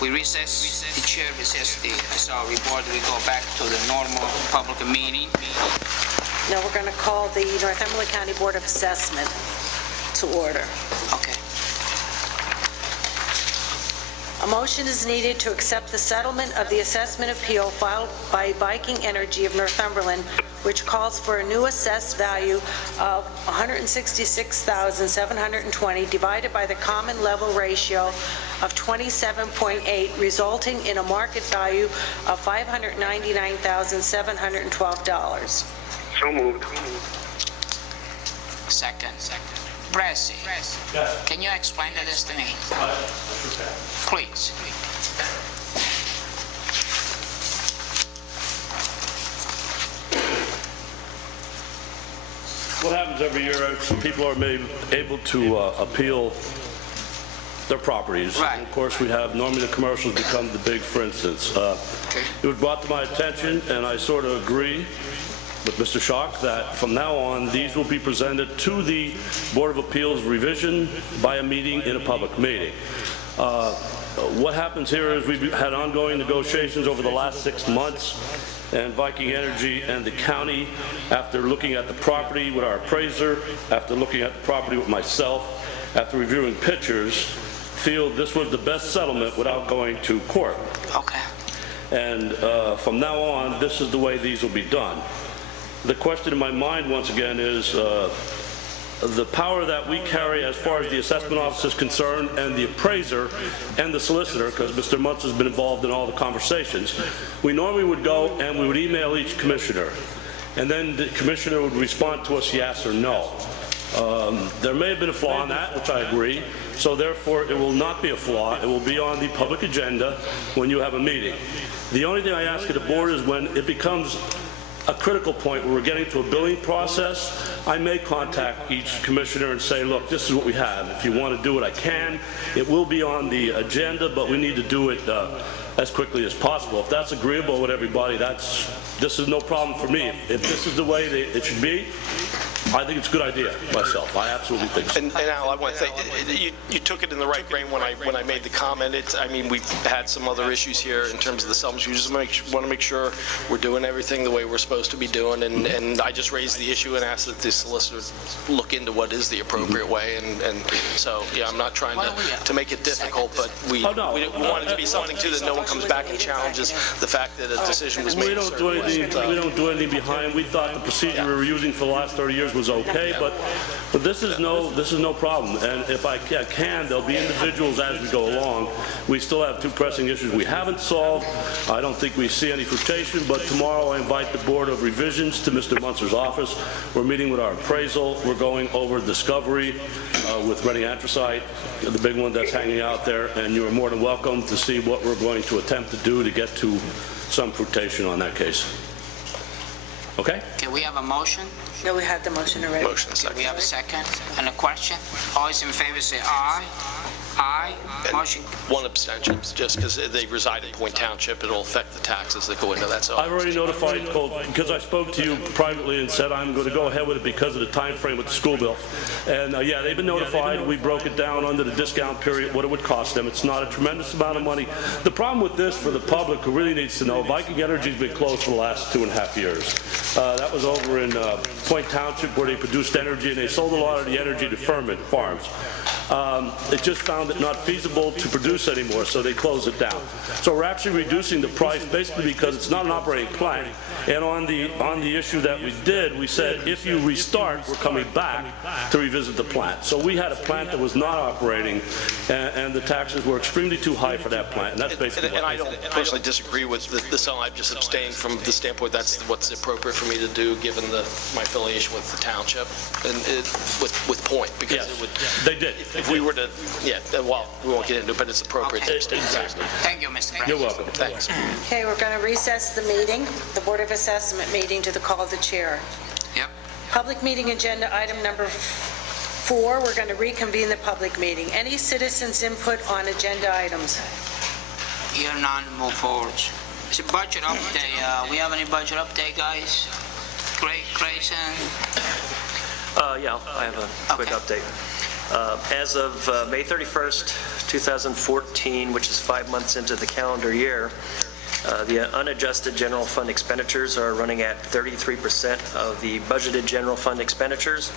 We recess, the chair recess the salary board. We go back to the normal public meeting. Now we're going to call the Northumberland County Board of Assessment to order. Okay. A motion is needed to accept the settlement of the assessment appeal filed by Viking Energy of Northumberland, which calls for a new assessed value of $166,720 divided by the common level ratio of 27.8, resulting in a market value of $599,712. So moved. Second. Bresci. Yes. Can you explain this to me? Please. What happens every year is people are able to appeal their properties. Right. And of course, we have, normally the commercials become the big, for instance. It was brought to my attention, and I sort of agree with Mr. Schock that from now on, these will be presented to the Board of Appeals revision by a meeting in a public meeting. What happens here is we've had ongoing negotiations over the last 6 months, and Viking Energy and the county, after looking at the property with our appraiser, after looking at the property with myself, after reviewing pictures, feel this was the best settlement without going to court. Okay. And from now on, this is the way these will be done. The question in my mind, once again, is the power that we carry as far as the assessment office is concerned, and the appraiser and the solicitor, because Mr. Muntz has been involved in all the conversations. We normally would go and we would email each commissioner, and then the commissioner would respond to us yes or no. There may have been a flaw in that, which I agree, so therefore it will not be a flaw. It will be on the public agenda when you have a meeting. The only thing I ask of the board is when it becomes a critical point where we're getting to a billing process, I may contact each commissioner and say, look, this is what we have. If you want to do it, I can. It will be on the agenda, but we need to do it as quickly as possible. If that's agreeable with everybody, this is no problem for me. If this is the way that it should be, I think it's a good idea myself. I absolutely think so. And Al, I want to say, you took it in the right brain when I made the comment. I mean, we've had some other issues here in terms of the settlements. We just want to make sure we're doing everything the way we're supposed to be doing. And I just raised the issue and asked that the solicitors look into what is the appropriate way. And so, yeah, I'm not trying to make it difficult, but we want it to be something too that no one comes back and challenges the fact that a decision was made. We don't do anything behind. We thought the procedure we were using for the last 30 years was okay, but this is no problem. And if I can, there'll be individuals as we go along. We still have 2 pressing issues we haven't solved. I don't think we see any fruition, but tomorrow I invite the Board of Revisions to Mr. Muntzer's office. We're meeting with our appraisal. We're going over discovery with Ready Anthracite, the big one that's hanging out there, and you're more than welcome to see what we're going to attempt to do to get to some fruition on that case. Okay? Can we have a motion? No, we had the motion already. Motion Can we have a second? And a question? All those in favor say aye. Aye. Motion. One abstention, just because they reside in Point Township, it'll affect the taxes that go into that. So I've already notified, because I spoke to you privately and said I'm going to go ahead with it because of the time frame with the school bill. And yeah, they've been notified. We broke it down under the discount period, what it would cost them. It's not a tremendous amount of money. The problem with this for the public who really needs to know, Viking Energy's been closed for the last 2.5 years. That was over in Point Township where they produced energy, and they sold a lot of the energy to Furman Farms. It just found it not feasible to produce anymore, so they closed it down. So we're actually reducing the price basically because it's not an operating plant. And on the issue that we did, we said if you restart, we're coming back to revisit the plant. So we had a plant that was not operating, and the taxes were extremely too high for that plant. And that's basically and I don't personally disagree with the song. I'm just abstaining from the standpoint that's what's appropriate for me to do given my affiliation with the township and with Point, because yes, it would. They did. If we were to, well, we won't get into it, but it's appropriate to abstain. Exactly. Thank you, Mr. President. You're welcome. Thanks. Okay, we're going to recess the meeting, the Board of Assessment meeting, to the call of the chair. Yep. Public meeting agenda item number 4, we're going to reconvene the public meeting. Any citizens' input on agenda items? Here none, move forward. It's a budget update. We have any budget update, guys? Grayson? Yeah, I have a quick update. As of May 31st, 2014, which is 5 months into the calendar year, the unadjusted general fund expenditures are running at 33% of the budgeted general fund expenditures.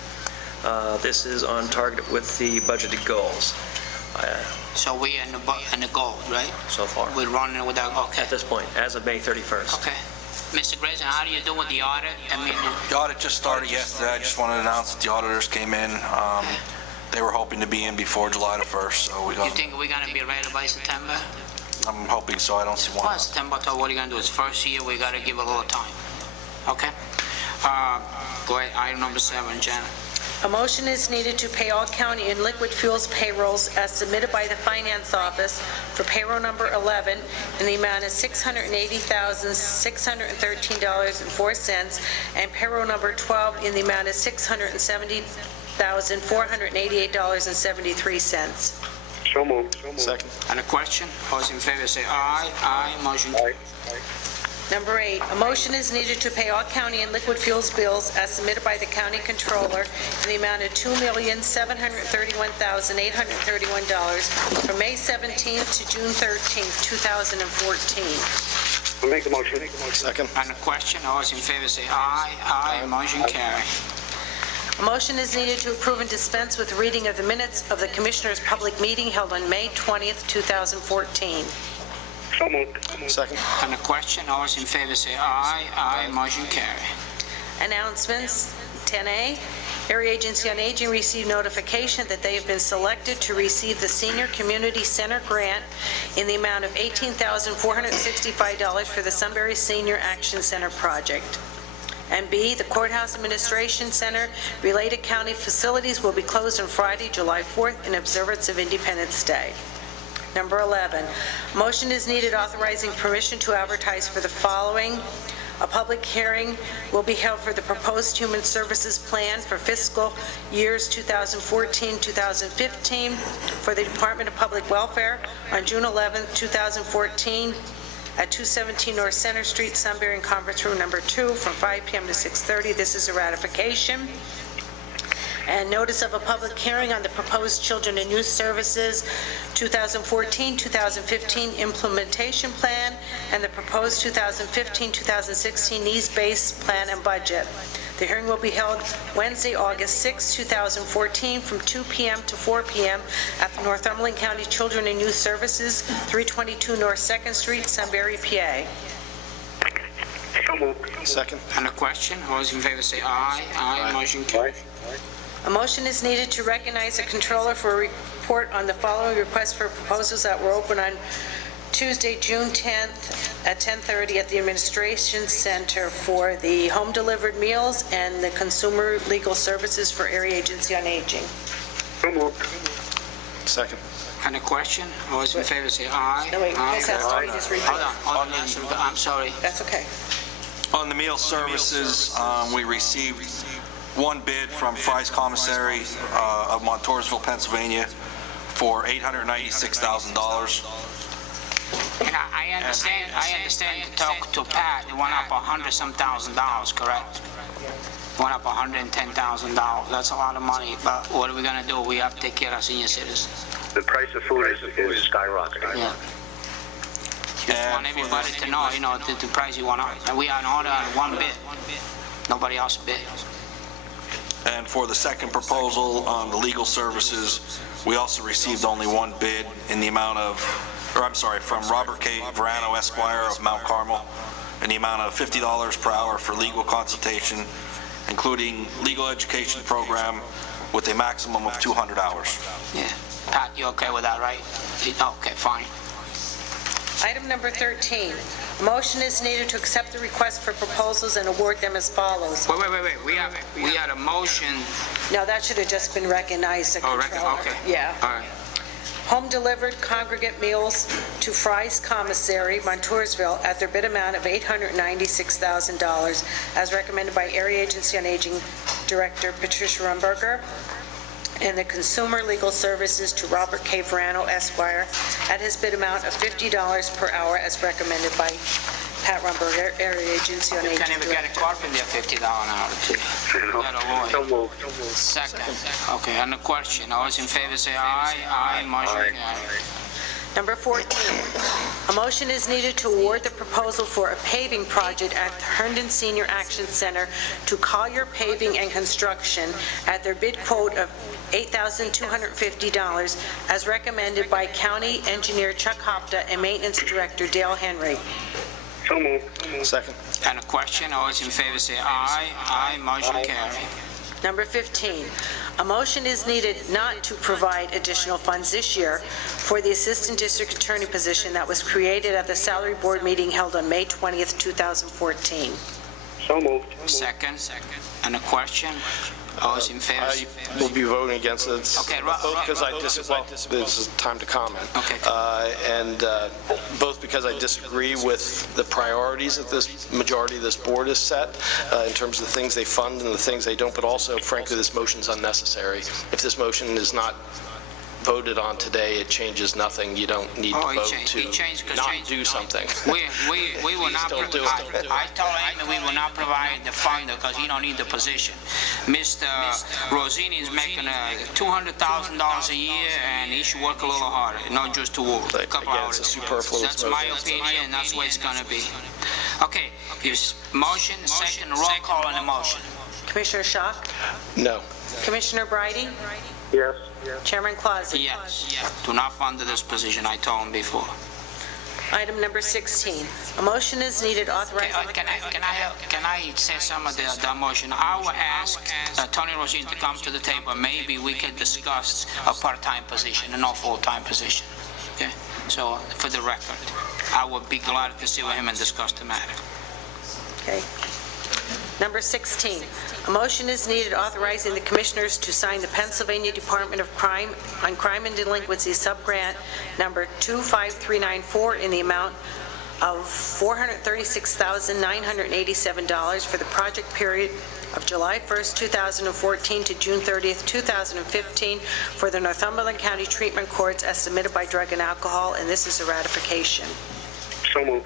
This is on target with the budgeted goals. So we are in the gold, right? So far. We're running it without, okay. At this point, as of May 31st. Okay. Mr. Grayson, how do you do with the audit? I mean, The audit just started yesterday. I just wanted to announce that the auditors came in. They were hoping to be in before July the 1st, so we you think we're going to be ready by September? I'm hoping so. I don't see why Well, not. September, so what are you going to do? It's first year, we got to give a little time. Okay? Go ahead, item number 7, Janet. A motion is needed to pay all county and liquid fuels payrolls as submitted by the Finance Office for payroll number 11 in the amount of $680,613.04 and payroll number 12 in the amount of $670,488.73. So moved. Second. On the question, all those in favor say aye. Aye, motion carries. Number 8, a motion is needed to pay all county and liquid fuels bills as submitted by the county controller in the amount of $2,731,831 from May 17th to June 13th, 2014. I'll make the motion. Second. On the question, all those in favor say aye. Aye, motion carries. A motion is needed to approve and dispense with the reading of the minutes of the Commissioners' public meeting held on May 20th, 2014. So moved. Second. On the question, all those in favor say aye. Aye, motion carries. Announcements, 10A. Area Agency on Aging received notification that they have been selected to receive the Senior Community Center grant in the amount of $18,465 for the Sunbury Senior Action Center project. And B, the Courthouse Administration Center related county facilities will be closed on Friday, July 4th in observance of Independence Day. Number 11, motion is needed authorizing permission to advertise for the following. A public hearing will be held for the proposed human services plan for fiscal years 2014-2015 for the Department of Public Welfare on June 11, 2014 at 217 North Center Street, Sunbury, in Conference Room Number 2 from 5 p.m. to 6:30. This is a ratification. And notice of a public hearing on the proposed Children and Youth Services 2014-2015 implementation plan and the proposed 2015-2016 needs-based plan and budget. The hearing will be held Wednesday, August 6, 2014 from 2 p.m. to 4 p.m. at the Northumberland County Children and Youth Services, 322 North 2nd Street, Sunbury, PA. So moved. Second. On the question, all those in favor say aye. Aye, motion carries. A motion is needed to recognize the controller for a report on the following requests for proposals that were open on Tuesday, June 10th at 10:30 at the Administration Center for the home-delivered meals and the consumer legal services for Area Agency on Aging. So moved. Second. On the question, all those in favor say aye. No, wait, Aye. this has to be just repeated. Hold on, I'm sorry. That's okay. On the meal services, we received one bid from Fry's Commissary of Montoursville, Pennsylvania for $896,000. And I understand to talk to Pat, it went up $100-some thousand, correct? Went up $110,000. That's a lot of money, but what are we gonna do? We have to take care of senior citizens. The price of food is skyrocketing. Yeah. Just want everybody to know, the price you want up. And we are in order on one bid. Nobody else bid. And for the second proposal on the legal services, we also received only one bid in the amount of, from Robert K. Verano Esquire of Mount Carmel, in the amount of $50 per hour for legal consultation, including legal education program with a maximum of 200 hours. Yeah. Pat, you okay with that, right? Okay, fine. Item number 13, a motion is needed to accept the request for proposals and award them as follows. Wait. We had a motion. No, that should have just been recognized, the controller. Okay. Yeah. All right. Home-delivered congregate meals to Fry's Commissary, Montoursville, at their bid amount of $896,000, as recommended by Area Agency on Aging Director Patricia Rumberger, and the consumer legal services to Robert K. Verano Esquire at his bid amount of $50 per hour, as recommended by Pat Rumberger, Area Agency on You Aging can't even get a Director. carpenter $50 an hour, too. Let alone. So moved. Second. Okay, on the question, all those in favor say aye. Aye, motion carries. Number 14, a motion is needed to award the proposal for a paving project at the Herndon Senior Action Center to Collier Paving and Construction at their bid quote of $8,250 as recommended by County Engineer Chuck Hopta and Maintenance Director Dale Henry. So moved. Second. On the question, all those in favor say aye. Aye, motion carried. Number 15, a motion is needed not to provide additional funds this year for the Assistant District Attorney position that was created at the Salary Board meeting held on May 20th, 2014. So moved. Second. On the question, all those in favor? I will be voting against it. Okay, Both because this is time to comment. Okay. Both because I disagree with the priorities that this majority of this board has set in terms of the things they fund and the things they don't, but also, frankly, this motion is unnecessary. If this motion is not voted on today, it changes nothing. You don't need to vote to not do something. We will not Don't do it. I told him we will not provide the fund because he don't need the position. Mr. Rosini is making $200,000 a year, and he should work a little harder, not just to work a couple Again, hours. it's a superfluous That's my motion. opinion, and that's what it's going to be. Okay, his motion, second, roll call on the motion. Commissioner Schock? No. Commissioner Bridey? Yes. Chairman Clausen? Yes. Do not fund this position, I told him before. Item number 16, a motion is needed authorizing... Can I say some of the motion? I will ask Tony Rosini to come to the table. Maybe we can discuss a part-time position and not full-time position. Okay? So, for the record, I would be glad to sit with him and discuss the matter. Okay. Number 16, a motion is needed authorizing the Commissioners to sign the Pennsylvania Department of Crime on Crime and Delinquency Subgrant number 25394 in the amount of $436,987 for the project period of July 1st, 2014 to June 30th, 2015 for the Northumberland County Treatment Courts as submitted by Drug and Alcohol, and this is a ratification. So moved.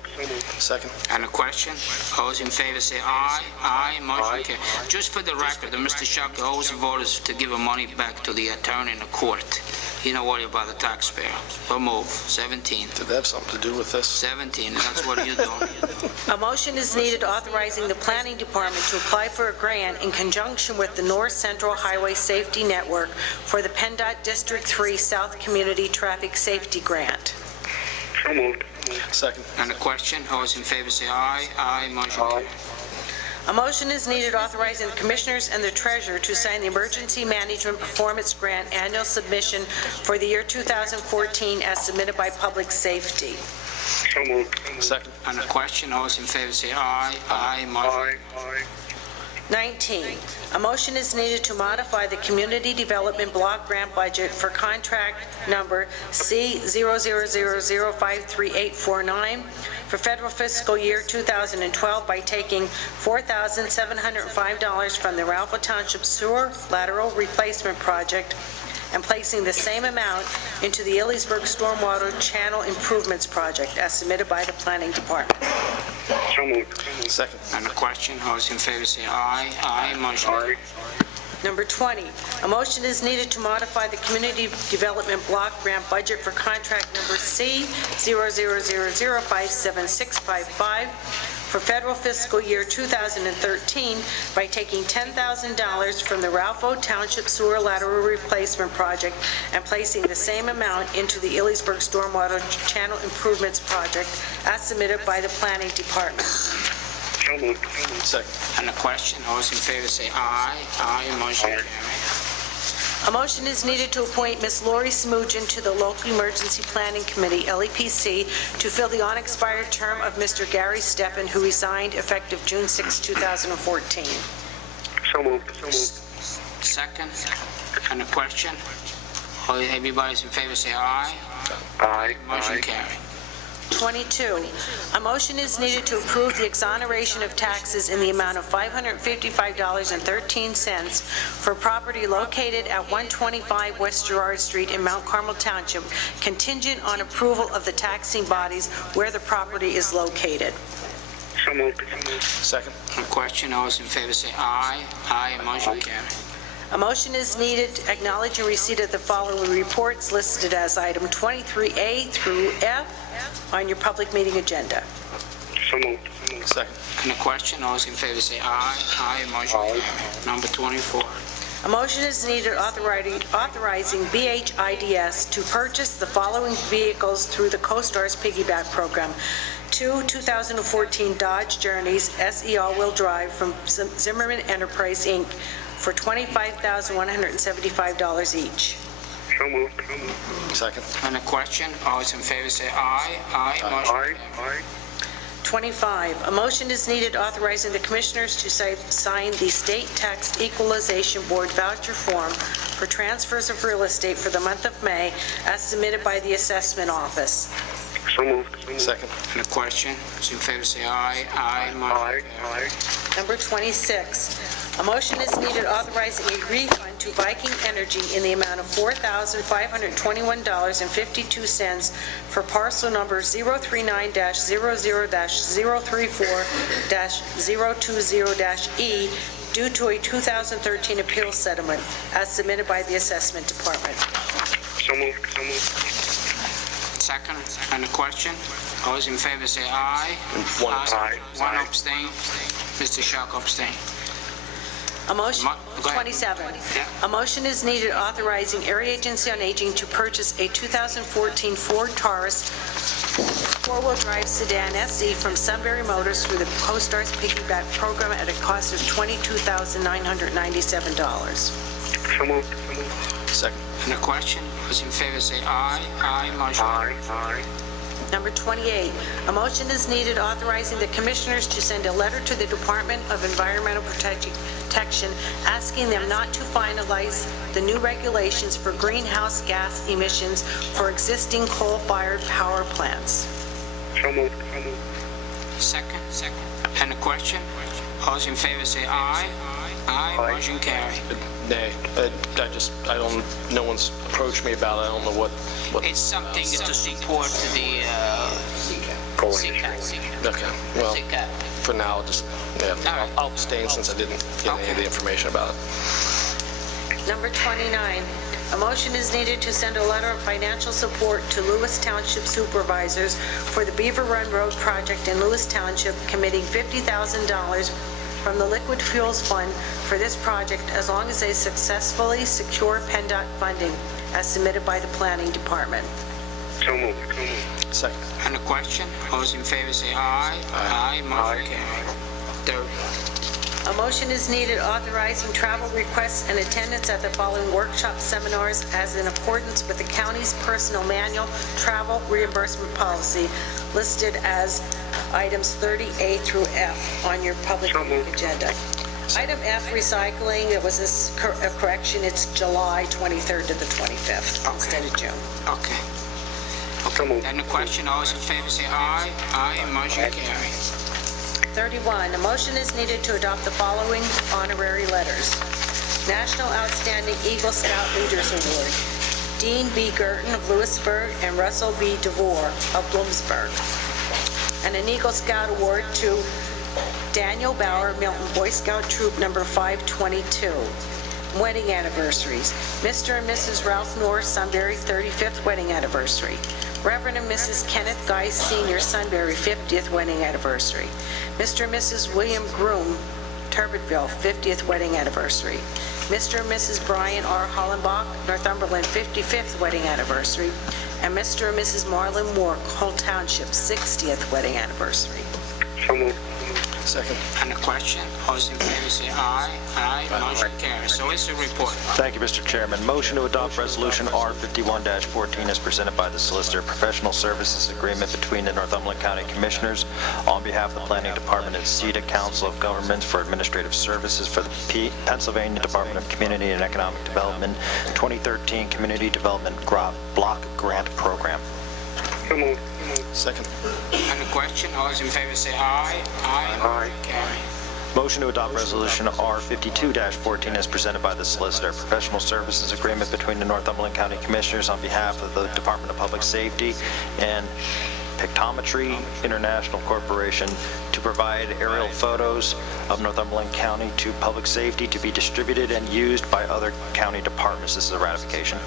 Second. And a question? All those in favor say aye. Aye, motion carried. Just for the record, Mr. Shuck always voted to give the money back to the attorney in the court. He don't worry about the taxpayer. We'll move. 17. Did that have something to do with this? 17, that's what you're doing. A motion is needed authorizing the Planning Department to apply for a grant in conjunction with the North Central Highway Safety Network for the PennDOT District 3 South Community Traffic Safety Grant. So moved. Second. And a question? All those in favor say aye. Aye, motion carried. A motion is needed authorizing the Commissioners and the Treasurer to sign the Emergency Management Performance Grant annual submission for the year 2014 as submitted by Public Safety. So moved. Second. And a question? All those in favor say aye. Aye, motion carried. 19, a motion is needed to modify the Community Development Block Grant budget for contract number C0000534849 for federal fiscal year 2012 by taking $4,705 from the Ralph Township Sewer Lateral Replacement Project and placing the same amount into the Ellisburg Stormwater Channel Improvements Project as submitted by the Planning Department. So moved. Second. And a question? All those in favor say aye. Aye, motion carried. Number 20, a motion is needed to modify the Community Development Block Grant budget for contract number C0000576555 for federal fiscal year 2013 by taking $10,000 from the Ralph Township Sewer Lateral Replacement Project and placing the same amount into the Ellisburg Stormwater Channel Improvements Project as submitted by the Planning Department. So moved. Second. And a question? All those in favor say aye. Aye, motion carried. A motion is needed to appoint Ms. Lori Smoogen to the Local Emergency Planning Committee, LEPC, to fill the unexpired term of Mr. Gary Steffen, who resigned effective June 6, 2014. So moved. Second. And a question? All everybody's in favor say aye. Aye. Motion carried. 22, a motion is needed to approve the exoneration of taxes in the amount of $555.13 for property located at 125 West Girard Street in Mount Carmel Township, contingent on approval of the taxing bodies where the property is located. So moved. Second. A question? All those in favor say aye. Aye, motion carried. A motion is needed to acknowledge and receipt of the following reports listed as item 23A through F on your public meeting agenda. So moved. Second. On the question, all those in favor say aye. Aye, motion carries. Number 24. A motion is needed authorizing BHIDS to purchase the following vehicles through the CoStar's piggyback program. 2014 Dodge Journeys SE all-wheel drive from Zimmerman Enterprise, Inc. for $25,175 each. So moved. Second. On the question, all those in favor say aye. Aye, motion Aye. carries. 25, a motion is needed authorizing the commissioners to sign the State Tax Equalization Board voucher form for transfers of real estate for the month of May as submitted by the Assessment Office. So moved. Second. On the question, those in favor say aye. Aye, motion carries. Number 26, a motion is needed authorizing a refund to Viking Energy in the amount of $4,521.52 for parcel number 039-00-034-020-E due to a 2013 appeal settlement as submitted by the Assessment Department. So moved. Second. On the question, all those in favor say aye. One Aye. One abstain. Mr. Shark abstain. A motion, Go ahead. 27. Yeah. A motion is needed authorizing Area Agency on Aging to purchase a 2014 Ford Taurus four-wheel drive sedan SE from Sunbury Motors through the CoStar's piggyback program at a cost of $22,997. So moved. Second. On the question, those in favor say aye. Aye, motion carries. Aye. Number 28, a motion is needed authorizing the commissioners to send a letter to the Department of Environmental Protection asking them not to finalize the new regulations for greenhouse gas emissions for existing coal-fired power plants. So moved. Second. On the question, all those in favor say aye. Aye, motion carries. Nay. No one's approached me about it. I don't know what. It's something to support the CCAT. Okay. Well, CCAT. for now, just, yeah, right. I'll abstain since I didn't get any of the information about it. Number 29, a motion is needed to send a letter of financial support to Lewis Township supervisors for the Beaver Run Road project in Lewis Township, committing $50,000 from the Liquid Fuels Fund for this project as long as they successfully secure PennDOT funding as submitted by the Planning Department. So moved. Second. On the question, all those in favor say aye. Aye, motion carries. 30. A motion is needed authorizing travel requests and attendance at the following workshop seminars as in accordance with the county's personal manual travel reimbursement policy listed as items 30A through F on your public meeting agenda. Item F, recycling, it was a correction, it's July 23rd to the 25th instead of June. Okay. And the question, all those in favor say aye. Aye, motion carries. 31, a motion is needed to adopt the following honorary letters. National Outstanding Eagle Scout Leaders Award, Dean B. Girton of Lewisburg and Russell B. DeVore of Bloomsburg. And an Eagle Scout Award to Daniel Bauer, Milton Boy Scout Troop number 522. Wedding anniversaries. Mr. and Mrs. Ralph Norris, Sunbury, 35th wedding anniversary. Reverend and Mrs. Kenneth Guy Sr., Sunbury, 50th wedding anniversary. Mr. and Mrs. William Groom, Turbitville, 50th wedding anniversary. Mr. and Mrs. Brian R. Hollenbach, Northumberland, 55th wedding anniversary. And Mr. and Mrs. Marlon Moore, Hull Township, 60th wedding anniversary. So moved. Second. On the question, all those in favor say aye. Aye, motion carries. So it's a report. Thank you, Mr. Chairman. Motion to adopt Resolution R51-14 as presented by the Solicitor. Professional Services Agreement between the Northumberland County Commissioners on behalf of the Planning Department and CETA Council of Governments for Administrative Services for the Pennsylvania Department of Community and Economic Development 2013 Community Development Block Grant Program. So moved. Second. On the question, all those in favor say aye. Aye, motion carries. Motion to adopt Resolution R52-14 as presented by the Solicitor. Professional Services Agreement between the Northumberland County Commissioners on behalf of the Department of Public Safety and Pictometry International Corporation to provide aerial photos of Northumberland County to public safety to be distributed and used by other county departments. This is a ratification.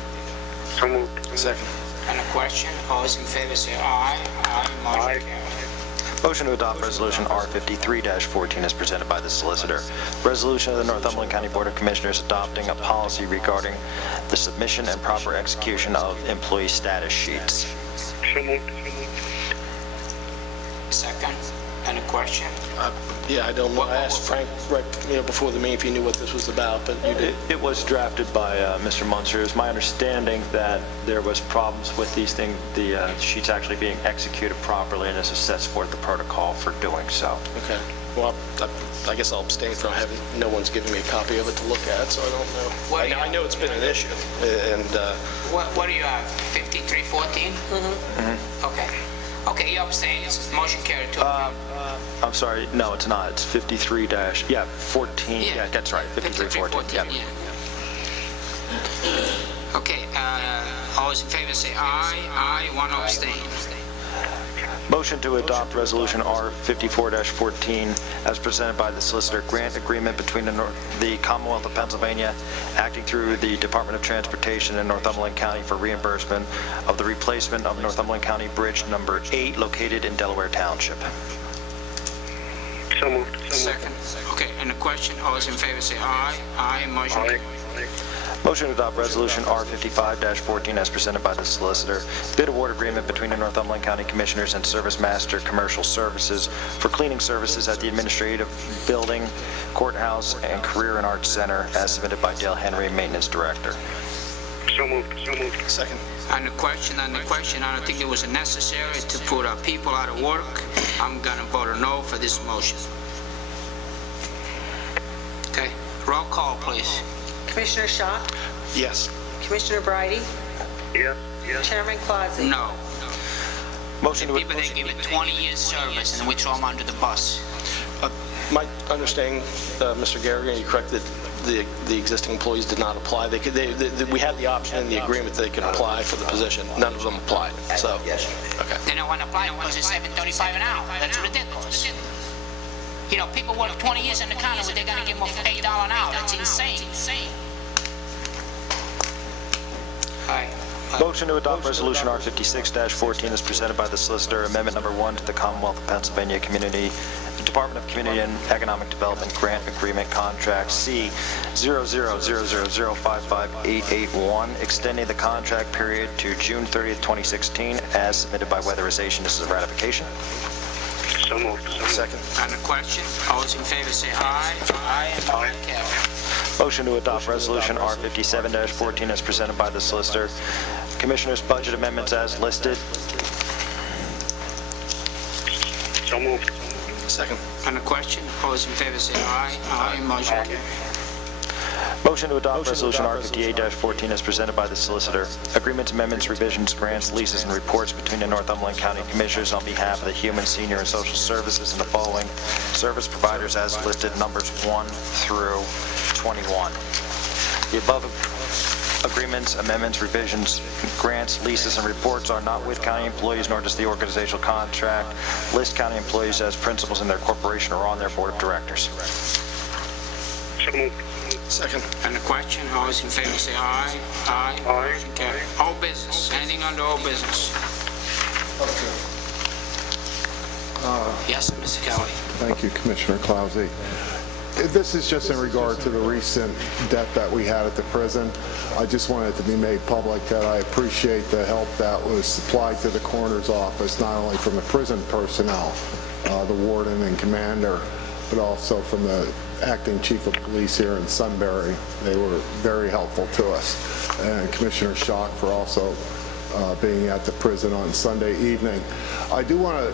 So moved. Second. On the question, all those in favor say aye. Aye. Motion carries. Motion to adopt Resolution R53-14 as presented by the Solicitor. Resolution of the Northumberland County Board of Commissioners adopting a policy regarding the submission and proper execution of employee status sheets. So moved. Second. Any question? Yeah, I don't know. I asked Frank right, before the meeting if he knew what this was about, but you did. It was drafted by Mr. Munster. It's my understanding that there was problems with these things, the sheets actually being executed properly, and this sets forth the protocol for doing so. Okay. Well, I guess I'll abstain from having, no one's giving me a copy of it to look at, so I don't know. I know it's been an issue, and... What do you have, 5314? Mm-hmm. Okay. Okay, you abstain, motion carried to I'm sorry, no, it's not. It's 53-14. Yeah, that's right, 5314. Yeah. Okay, all those in favor say aye. Aye. One abstain. Motion to adopt Resolution R54-14 as presented by the Solicitor, grant agreement between the Commonwealth of Pennsylvania acting through the Department of Transportation in Northumberland County for reimbursement of the replacement of Northumberland County Bridge number 8 located in Delaware Township. So moved. Second. Okay, and the question, all those in favor say aye. Aye. Motion carried. Motion to adopt Resolution R55-14 as presented by the Solicitor. Bid award agreement between the Northumberland County Commissioners and Service Master Commercial Services for cleaning services at the Administrative Building, Courthouse, and Career and Arts Center as submitted by Dale Henry, Maintenance Director. So moved. Second. On the question, I don't think it was necessary to put our people out of work. I'm gonna vote a no for this motion. Okay, roll call, please. Commissioner Shaw? Yes. Commissioner Bridey? Yes. Chairman Clausy? No. Motion to People that give it 20 years service and we throw them under the bus. My understanding, Mr. Garrigan, you correct that the existing employees did not apply. We had the option in the agreement that they could apply for the position. None of them applied, so. Yes. Okay. They don't want to apply because it's $7.35 an hour. That's ridiculous. You know, people work 20 years in the county, but they're going to give them $8 an hour. That's insane. All right. Motion to adopt Resolution R56-14 as presented by the Solicitor, Amendment Number 1 to the Commonwealth of Pennsylvania Department of Community and Economic Development Grant Agreement Contract C000055881, extending the contract period to June 30th, 2016, as submitted by Weatherization. This is a ratification. So moved. Second. On the question, all those in favor say aye. Aye. And motion carried. Motion to adopt Resolution R57-14 as presented by the Solicitor. Commissioners' budget amendments as listed. So moved. Second. On the question, all those in favor say aye. Aye. And motion carried. Motion to adopt Resolution R58-14 as presented by the Solicitor. Agreements, amendments, revisions, grants, leases, and reports between the Northumberland County Commissioners on behalf of the Human, Senior, and Social Services and the following service providers as listed, numbers 1 through 21. The above agreements, amendments, revisions, grants, leases, and reports are not with county employees, nor does the organizational contract list county employees as principals in their corporation or on their board of directors. So moved. Second. On the question, all those in favor say aye. Aye. Aye. Motion carried. Old business. Anything under old business? Yes, Mr. Kelly. Thank you, Commissioner Clausy. This is just in regard to the recent death that we had at the prison. I just wanted it to be made public that I appreciate the help that was supplied to the coroner's office, not only from the prison personnel, the warden and commander, but also from the acting chief of police here in Sunbury. They were very helpful to us. And Commissioner Schock for also being at the prison on Sunday evening. I do want to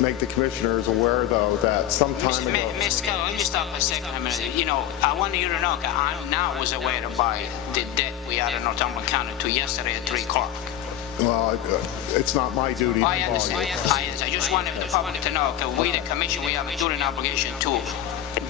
make the commissioners aware, though, that some time ago... Mr. Kelly, let me stop for a second. You know, I want you to know, I now was aware about the debt we had in Northumberland County to yesterday at 3 o'clock. Well, it's not my duty to I call you. understand. I just wanted the public to know, because we, the commission, we have a duty and obligation to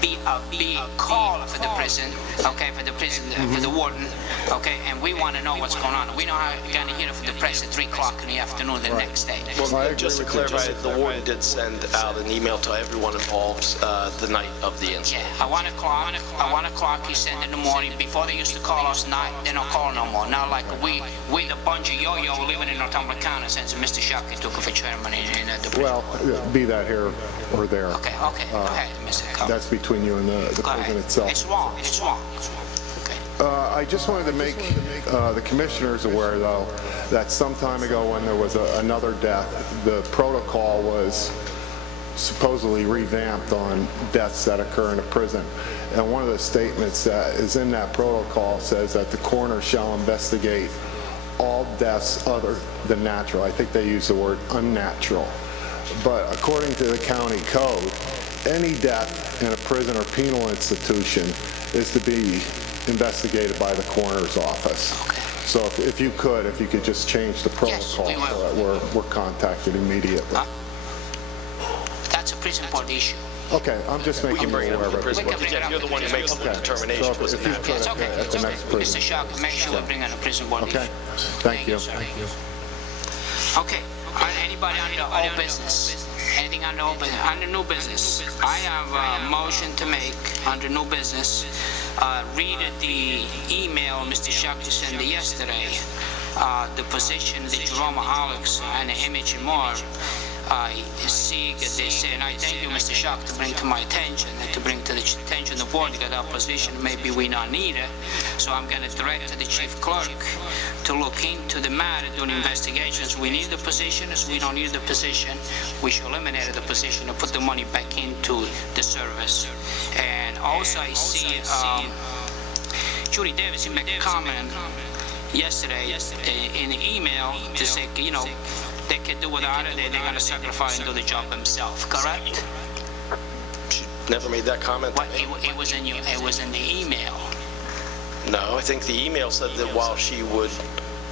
be a big call for the prison, okay, for the prison, for the warden, okay, and we want to know what's going on. We know how we're going to hear it from the press at 3 o'clock in the afternoon the next day. Well, just to clarify, the warden did send out an email to everyone involved the night of the incident. Yeah, at 1 o'clock he sent in the morning. Before they used to call us night, they don't call no more. Now like we the bunch of yo-yo living in Northumberland County since Mr. Shockey took it for chairman in the prison. Well, be that here or there. Okay, go ahead, Mr. Cobb. That's between you and the prison itself. It's wrong. I just wanted to make the commissioners aware, though, that some time ago when there was another death, the protocol was supposedly revamped on deaths that occur in a prison. And one of the statements that is in that protocol says that the coroner shall investigate all deaths other than natural. I think they use the word unnatural. But according to the county code, any death in a prison or penal institution is to be investigated by the coroner's office. Okay. So if you could just change the protocol so that we're contacted immediately. That's a prison board issue. Okay, I'm just making you aware of it. You're the one who makes the determination. So if you could at the next prison. Mr. Shockey, make sure we bring in a prison board issue. Okay, thank you. Okay, anybody under old business? Anything under old business? Under new business, I have a motion to make under new business. Read the email Mr. Shockey sent yesterday. The position that Jerome Alex and the image and more. They say, and I thank you, Mr. Shockey, to bring to my attention and to bring to the attention of the board that our position maybe we not need it. So I'm going to direct to the chief clerk to look into the matter, doing investigations. We need the position. If we don't need the position, we should eliminate the position and put the money back into the service. And also I see Judy Davidson made a comment yesterday in the email to say, you know, they can do without it, they're going to sacrifice and do the job themselves, correct? She never made that comment. But it was in the email. No, I think the email said that while she would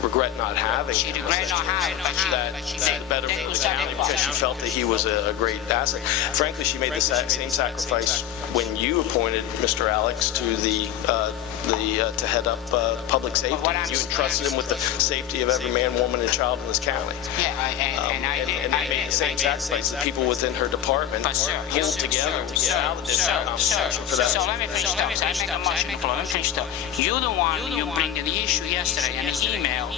regret not having him, that better for the county because she felt that he was a great asset. Frankly, she made the same sacrifice when you appointed Mr. Alex to to head up public safety. You entrusted him with the safety of every man, woman, and child in this county. Yeah, and they made the same sacrifice. The people within her department pulled together to get out of this compensation for that. So let me finish up. I make a motion. Let me finish up. You're the one you bring the issue yesterday in the email.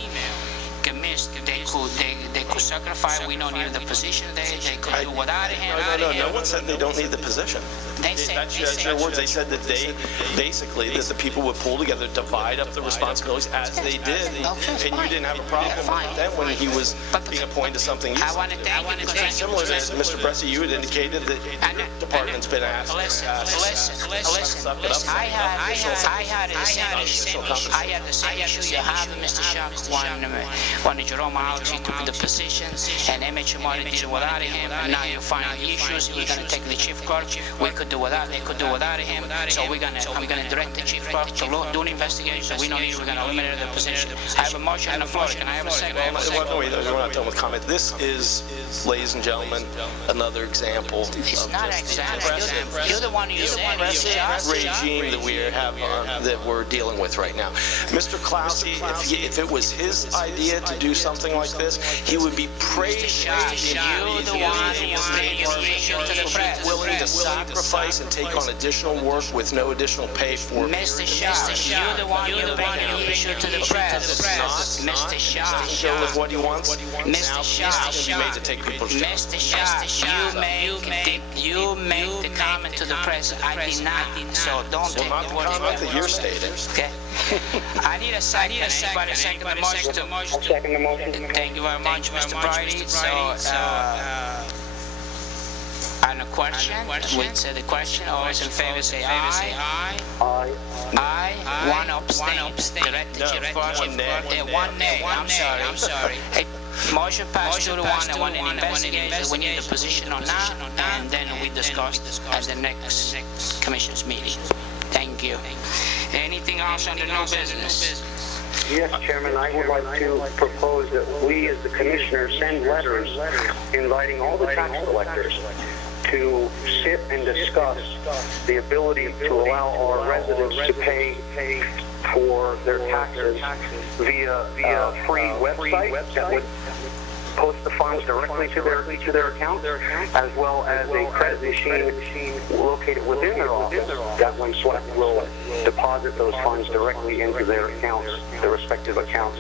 They could sacrifice. We don't need the position. They could do without him. No one said they don't need the position. That's your words. They said that that the people would pull together, divide up the responsibilities as they did, and you didn't have a problem with that when he was being appointed to something. Similar to Mr. Bresci, you had indicated that your department's been asked. Listen. I had the same issue you have, Mr. Shockey, when Jerome Alex took the position and MHMR did without him, and now you find issues. We're going to take the chief clerk. We could do without. They could do without him. So I'm going to direct the chief clerk to do an investigation. We don't need. We're going to eliminate the position. I have a motion on the floor. Can I have a second? We're not done with comment. This is, ladies and gentlemen, another example of it's not an example. You're the one who's regime that we have that we're dealing with right now. Mr. Klaus, if it was his idea to do something like this, he would be praised. You're the one who's bringing the issue to the press. Willing to sacrifice and take on additional work with no additional pay for it. Mr. Shockey, you're the one who's bringing the issue to the press. Mr. Shockey, with what he wants. Mr. Shockey, you made to take people to jail. Mr. Shockey, you made the comment to the press. I did not. So don't take the comment that you're stating. Okay. I need a second. Anybody second the motion? Second the motion. Thank you very much, Mr. Brady. So, on the question, we'll say the question. All those in favor say aye. Aye. One abstain. One nay. I'm sorry. Hey, motion passed 2-1 and one investigation. We need the position on that, and then we discuss at the next commission's meeting. Thank you. Anything else under new business? Yes, Chairman, I would like to propose that we, as the commissioners, send letters inviting all the tax collectors to sit and discuss the ability to allow our residents to pay for their taxes via a free website that would post the funds directly to their accounts, as well as a credit machine located within their office that when swept will deposit those funds directly into their accounts, their respective accounts.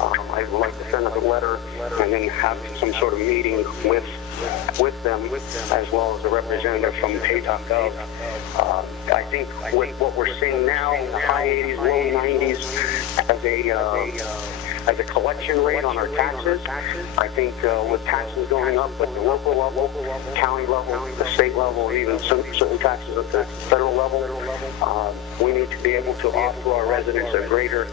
I'd like to send up a letter and then have some sort of meeting with them, as well as a representative from pay.gov. I think with what we're seeing now, the high 80s, low 90s, as a collection rate on our taxes, I think with taxes going up at the local level, county level, the state level, even certain taxes at the federal level, we need to be able to offer our residents a greater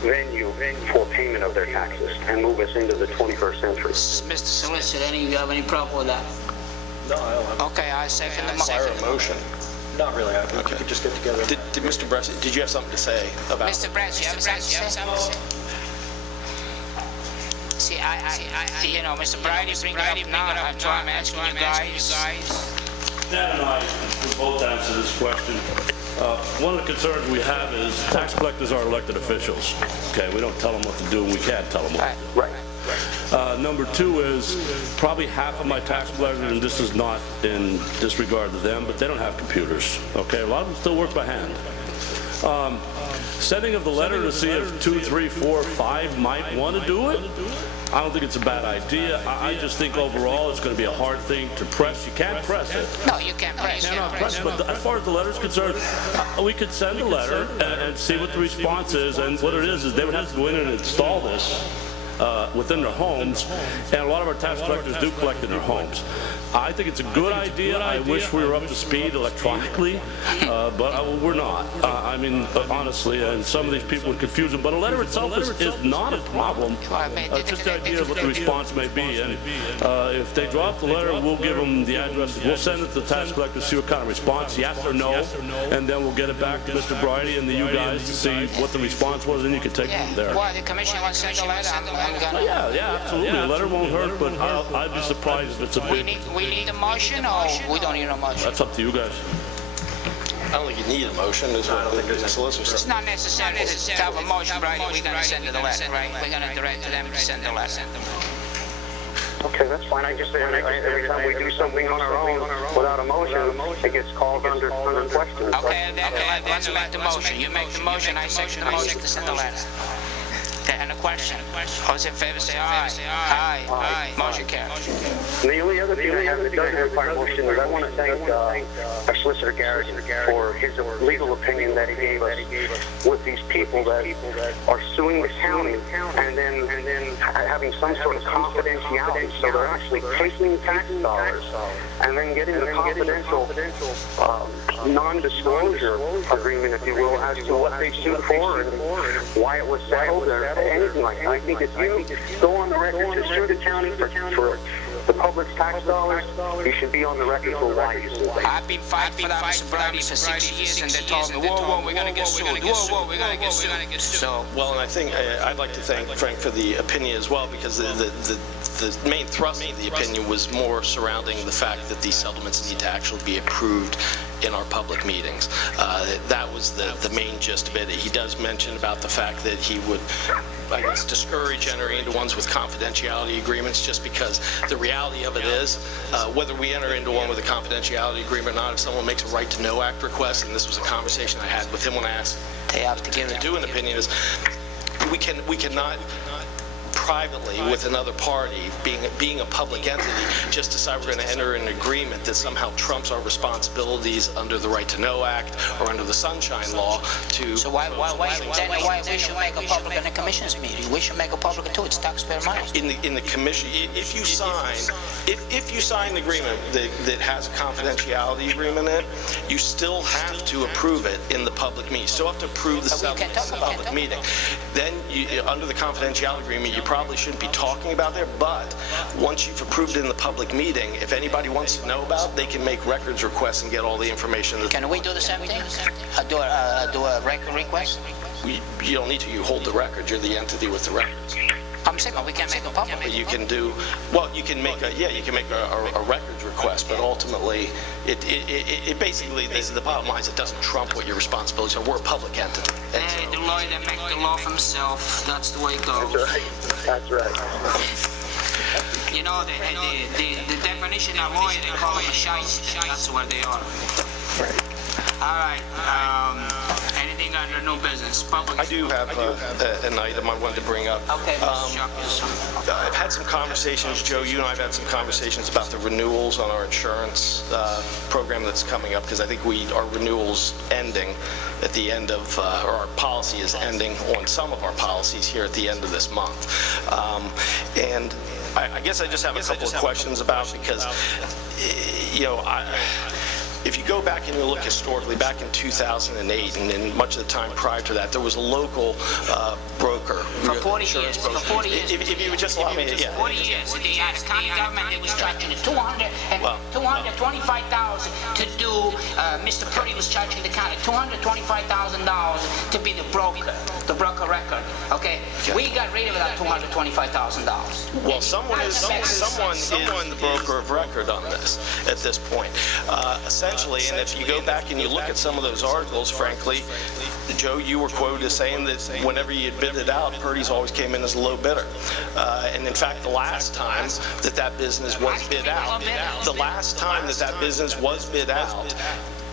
venue for payment of their taxes and move us into the 21st century. Mr. Solicitor, you have any problem with that? No, I don't have. Okay, I second the Motion. Not really. I think we could just get together. Did Mr. Bress, did you have something to say about? Mr. Bress, you have something to say? See, you know, Mr. Brady, bring it up now. I'm trying to ask you guys. Dan and I will both answer this question. One of the concerns we have is tax collectors are elected officials. Okay, we don't tell them what to do, and we can't tell them what to do. Right. Number two is probably half of my tax collectors, and this is not in disregard to them, but they don't have computers. Okay, a lot of them still work by hand. Sending of the letter to see if 2, 3, 4, 5 might want to do it, I don't think it's a bad idea. I just think overall it's going to be a hard thing to press. You can't press it. No, you can't press it. But as far as the letter is concerned, we could send a letter and see what the response is. And what it is they would have to go in and install this within their homes. And a lot of our tax collectors do collect in their homes. I think it's a good idea. I wish we were up to speed electronically, but we're not. I mean, honestly, and some of these people would confuse them. But a letter itself is not a problem. Just the idea of what the response may be. And if they drop the letter, we'll give them the address. We'll send it to the tax collector, see what kind of response, yes or no, and then we'll get it back to Mr. Bridie and you guys to see what the response was, and you can take it from there. Well, the commission wants to send a letter. I'm gonna. Yeah, absolutely. A letter won't hurt, but I'd be surprised if it's a big. We need a motion, or we don't need a motion? That's up to you guys. I don't think you need a motion. Is what the solicitor said. It's not necessary to have a motion, Brady. We're going to send it a letter, right? We're going to direct them to send a letter. Okay, that's fine. I just every time we do something on our own without a motion, it gets called under question. Okay, let's make the motion. You make the motion, I second the motion to send the letter. Okay, and a question. All those in favor say aye. Aye. Motion carries. The only other thing I have that doesn't require motion is I want to thank our Solicitor Garrett for his legal opinion that he gave us with these people that are suing the county and then having some sort of confidentiality. So they're actually taking tax dollars and then getting the confidential non-disclosure agreement, if you will, as to what they sued for and why it was settled or anything like that. I think if you go on the record to sue the county for the public's tax dollars, you should be on the record for why you sued. I've been fighting for that, Mr. Brady, for 6 years, and they told me, whoa, we're going to get sued. Whoa, we're going to get sued. So, well, and I think I'd like to thank Frank for the opinion as well, because the main thrust of the opinion was more surrounding the fact that these settlements need to actually be approved in our public meetings. That was the main gist of it. He does mention about the fact that he would, I guess, discourage entering into ones with confidentiality agreements, just because the reality of it is, whether we enter into one with a confidentiality agreement or not, if someone makes a Right to Know Act request, and this was a conversation I had with him when I asked to do an opinion, is we cannot privately with another party, being a public entity, just decide we're going to enter an agreement that somehow trumps our responsibilities under the Right to Know Act or under the Sunshine Law to... So why we should make a public in the commission's meeting? We should make a public too. It's taxpayer money. In the commission, if you sign an agreement that has a confidentiality agreement in it, you still have to approve it in the public meeting. You still have to approve the settlement in the public meeting. Then, under the confidentiality agreement, you probably shouldn't be talking about there, but once you've approved it in the public meeting, if anybody wants to know about it, they can make records requests and get all the information. Can we do the same thing? Do a record request? You don't need to. You hold the records. You're the entity with the records. I'm saying, but we can't make it public. But you can do, well, you can make a records request, but ultimately, it basically, the bottom line is it doesn't trump what your responsibilities are. We're a public entity. Hey, the lawyer that makes the law for himself, that's the way it goes. That's right. You know, the definition of lawyer, they call them a shyster. That's where they are. All right. Anything under new business? Public. I do have an item I wanted to bring up. Okay, Mr. Chuck. I've had some conversations, Joe, you and I have had some conversations about the renewals on our insurance program that's coming up, because I think our renewal's ending at the end of, or our policy is ending on some of our policies here at the end of this month. And I guess I just have a couple of questions about, because, you know, if you go back and you look historically, back in 2008 and much of the time prior to that, there was a local broker. For 40 years. For 40 years. If you would just allow me to, yeah. 40 years. They had a county government that was charging $225,000 to do, Mr. Purdy was charging the county $225,000 to be the broker record, okay? We got rid of that $225,000. Well, someone is the broker of record on this at this point. Essentially, and if you go back and you look at some of those articles, frankly, Joe, you were quoted as saying that whenever you bid it out, Purdy's always came in as a low bidder. And in fact, the last time that business was bid out,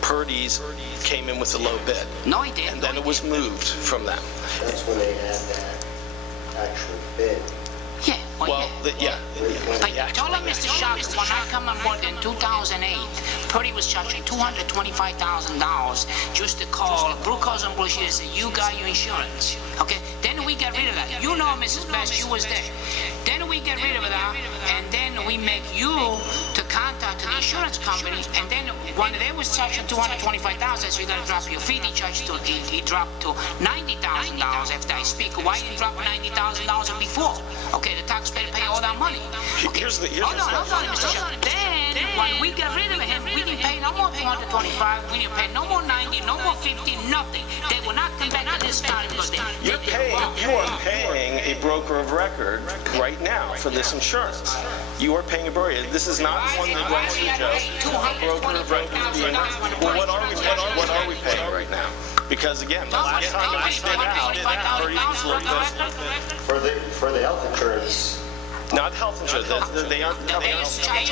Purdy's came in with a low bid. No, he didn't. And then it was moved from them. That's when they had that actual bid. Yeah. Well, yeah. I told him, Mr. Shocks, when I come on board in 2008, Purdy was charging $225,000 just to call Blue Cross and Blue Shield and say, you got your insurance. Okay? Then we got rid of that. You know, Mrs. Best, you was there. Then we get rid of that, and then we make you to contact the insurance company, and then when they was charging $225,000, so you got to drop your fee. He dropped to $90,000 after I speak. Why did he drop $90,000 before? Okay, the taxpayer pay all that money. Okay. Hold on, Mr. Chuck. Then, when we got rid of him, we didn't pay no more $225, we didn't pay no more $90, no more $50, nothing. They will not come back to this county because you are paying a broker of record right now for this insurance. You are paying a broker. This is not one that runs the joke. A broker of record is being. Well, what are we paying right now? Because again, the last time we spit out, Purdy's looked at For the health insurance. Not health insurance. They aren't covering health insurance.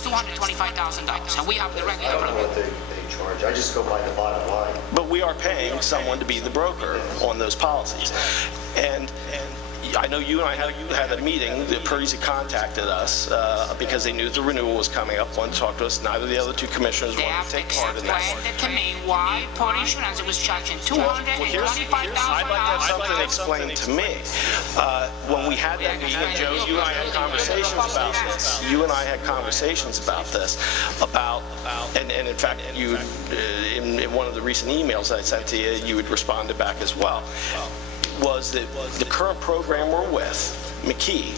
$225,000, and we have the regular. I don't know what they charge. I just go by the bottom line. But we are paying someone to be the broker on those policies, and I know you and I had a meeting. The Purdy's had contacted us because they knew the renewal was coming up, wanted to talk to us. Neither of the other two commissioners wanted to take part in that. They explained to me why Purdy Insurance was charging $225,000. I'd like to have something explained to me. When we had that meeting, Joe, you and I had conversations about this. You and I had conversations about this, and in fact, you, in one of the recent emails I sent to you, you had responded back as well. Was that the current program we're with, McKee,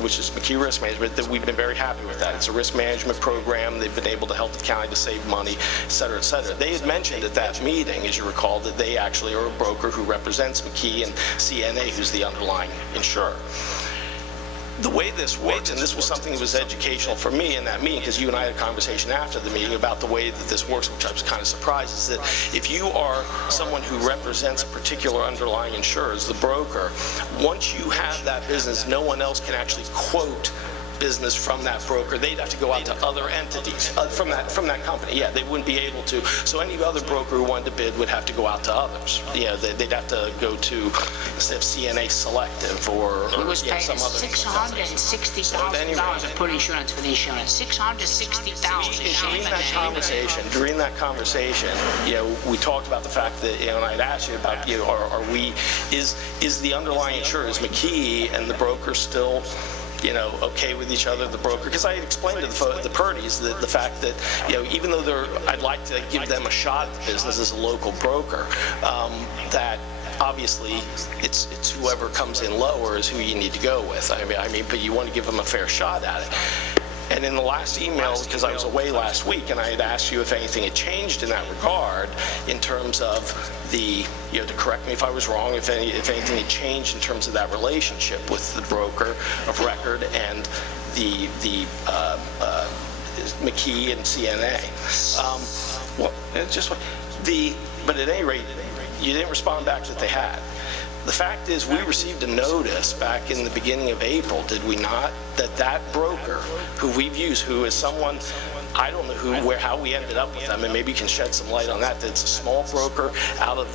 which is McKee Risk Management, that we've been very happy with that. It's a risk management program. They've been able to help the county to save money, et cetera, et cetera. They had mentioned at that meeting, as you recall, that they actually are a broker who represents McKee and CNA, who's the underlying insurer. The way this works, and this was something that was educational for me in that meeting, because you and I had a conversation after the meeting about the way that this works, which I was kind of surprised, is that if you are someone who represents a particular underlying insurer as the broker, once you have that business, no one else can actually quote business from that broker. They'd have to go out to other entities from that company. Yeah, they wouldn't be able to. So any other broker who wanted to bid would have to go out to others. Yeah, they'd have to go to, instead of CNA Selective or he was paying some other. $660,000 to put insurance for the insurance. $660,000. During that conversation, you know, we talked about the fact that, you know, and I'd asked you about, you know, is the underlying insurer, is McKee and the broker still, you know, okay with each other, the broker? Because I had explained to the Purdy's the fact that, you know, even though I'd like to give them a shot at the business as a local broker, that obviously it's whoever comes in lower is who you need to go with. I mean, but you want to give them a fair shot at it. And in the last email, because I was away last week, and I had asked you if anything had changed in that regard, in terms of the, to correct me if I was wrong, if anything had changed in terms of that relationship with the broker of record and the McKee and CNA. But at any rate, you didn't respond back that they had. The fact is, we received a notice back in the beginning of April, did we not, that broker who we've used, who is someone, I don't know how we ended up with them, and maybe you can shed some light on that. It's a small broker out of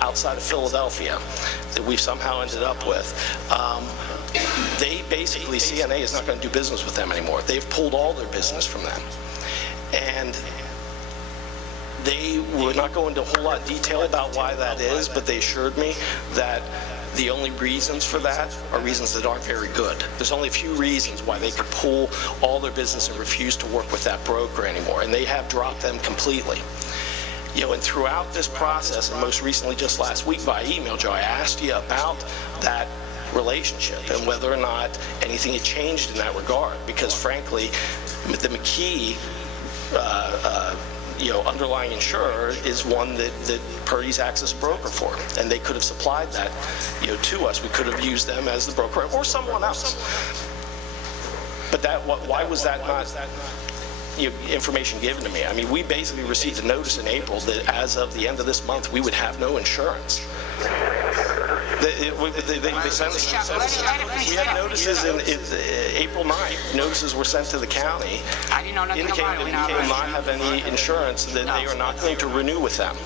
outside of Philadelphia that we've somehow ended up with. They basically, CNA is not going to do business with them anymore. They've pulled all their business from them, and they would not go into a whole lot of detail about why that is, but they assured me that the only reasons for that are reasons that aren't very good. There's only a few reasons why they could pull all their business and refuse to work with that broker anymore, and they have dropped them completely. And throughout this process, and most recently just last week by email, Joe, I asked you about that relationship and whether or not anything had changed in that regard, because frankly, the McKee underlying insurer is one that Purdy's acts as a broker for, and they could have supplied that, to us. We could have used them as the broker or someone else. But why was that not information given to me? I mean, we basically received a notice in April that as of the end of this month, we would have no insurance. They sent us, we had notices in April 9th. Notices were sent to the county indicating that we will not have any insurance, that they are not going to renew with them.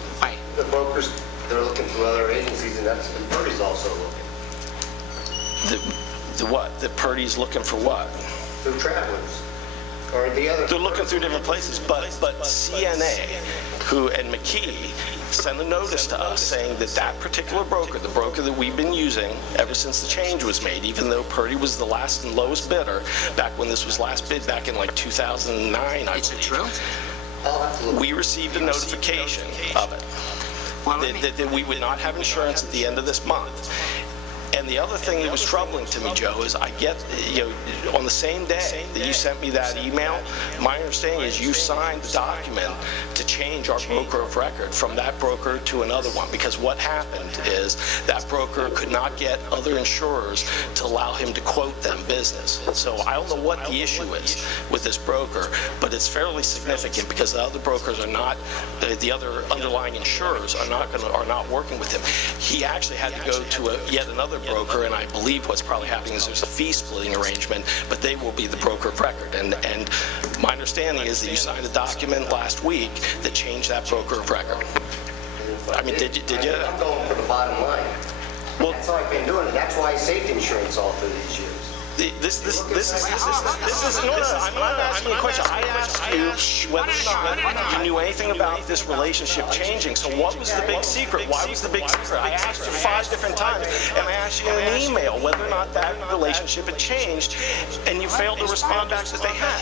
The brokers, they're looking through other agencies, and that's what Purdy's also looking. The what? That Purdy's looking for what? Through travelers. Or the other. They're looking through different places, but CNA, and McKee sent a notice to us saying that particular broker, the broker that we've been using ever since the change was made, even though Purdy was the last and lowest bidder back when this was last bid back in like 2009, I believe. Is it true? We received a notification of it, that we would not have insurance at the end of this month. And the other thing that was troubling to me, Joe, is I get, on the same day that you sent me that email, my understanding is you signed the document to change our broker of record from that broker to another one, because what happened is that broker could not get other insurers to allow him to quote them business. So I don't know what the issue is with this broker, but it's fairly significant because the other brokers are not, the other underlying insurers are not working with him. He actually had to go to yet another broker, and I believe what's probably happening is there's a fee splitting arrangement, but they will be the broker of record. And my understanding is that you signed a document last week that changed that broker of record. I mean, did you? I'm going for the bottom line. Well, that's how I've been doing it. That's why I saved insurance all through these years. This is no, I'm not asking you a question. I asked you whether or not you knew anything about this relationship changing. So what was the big secret? Why was the big secret? I asked you 5 different times, and I asked you in an email whether or not that relationship had changed, and you failed to respond back that they had.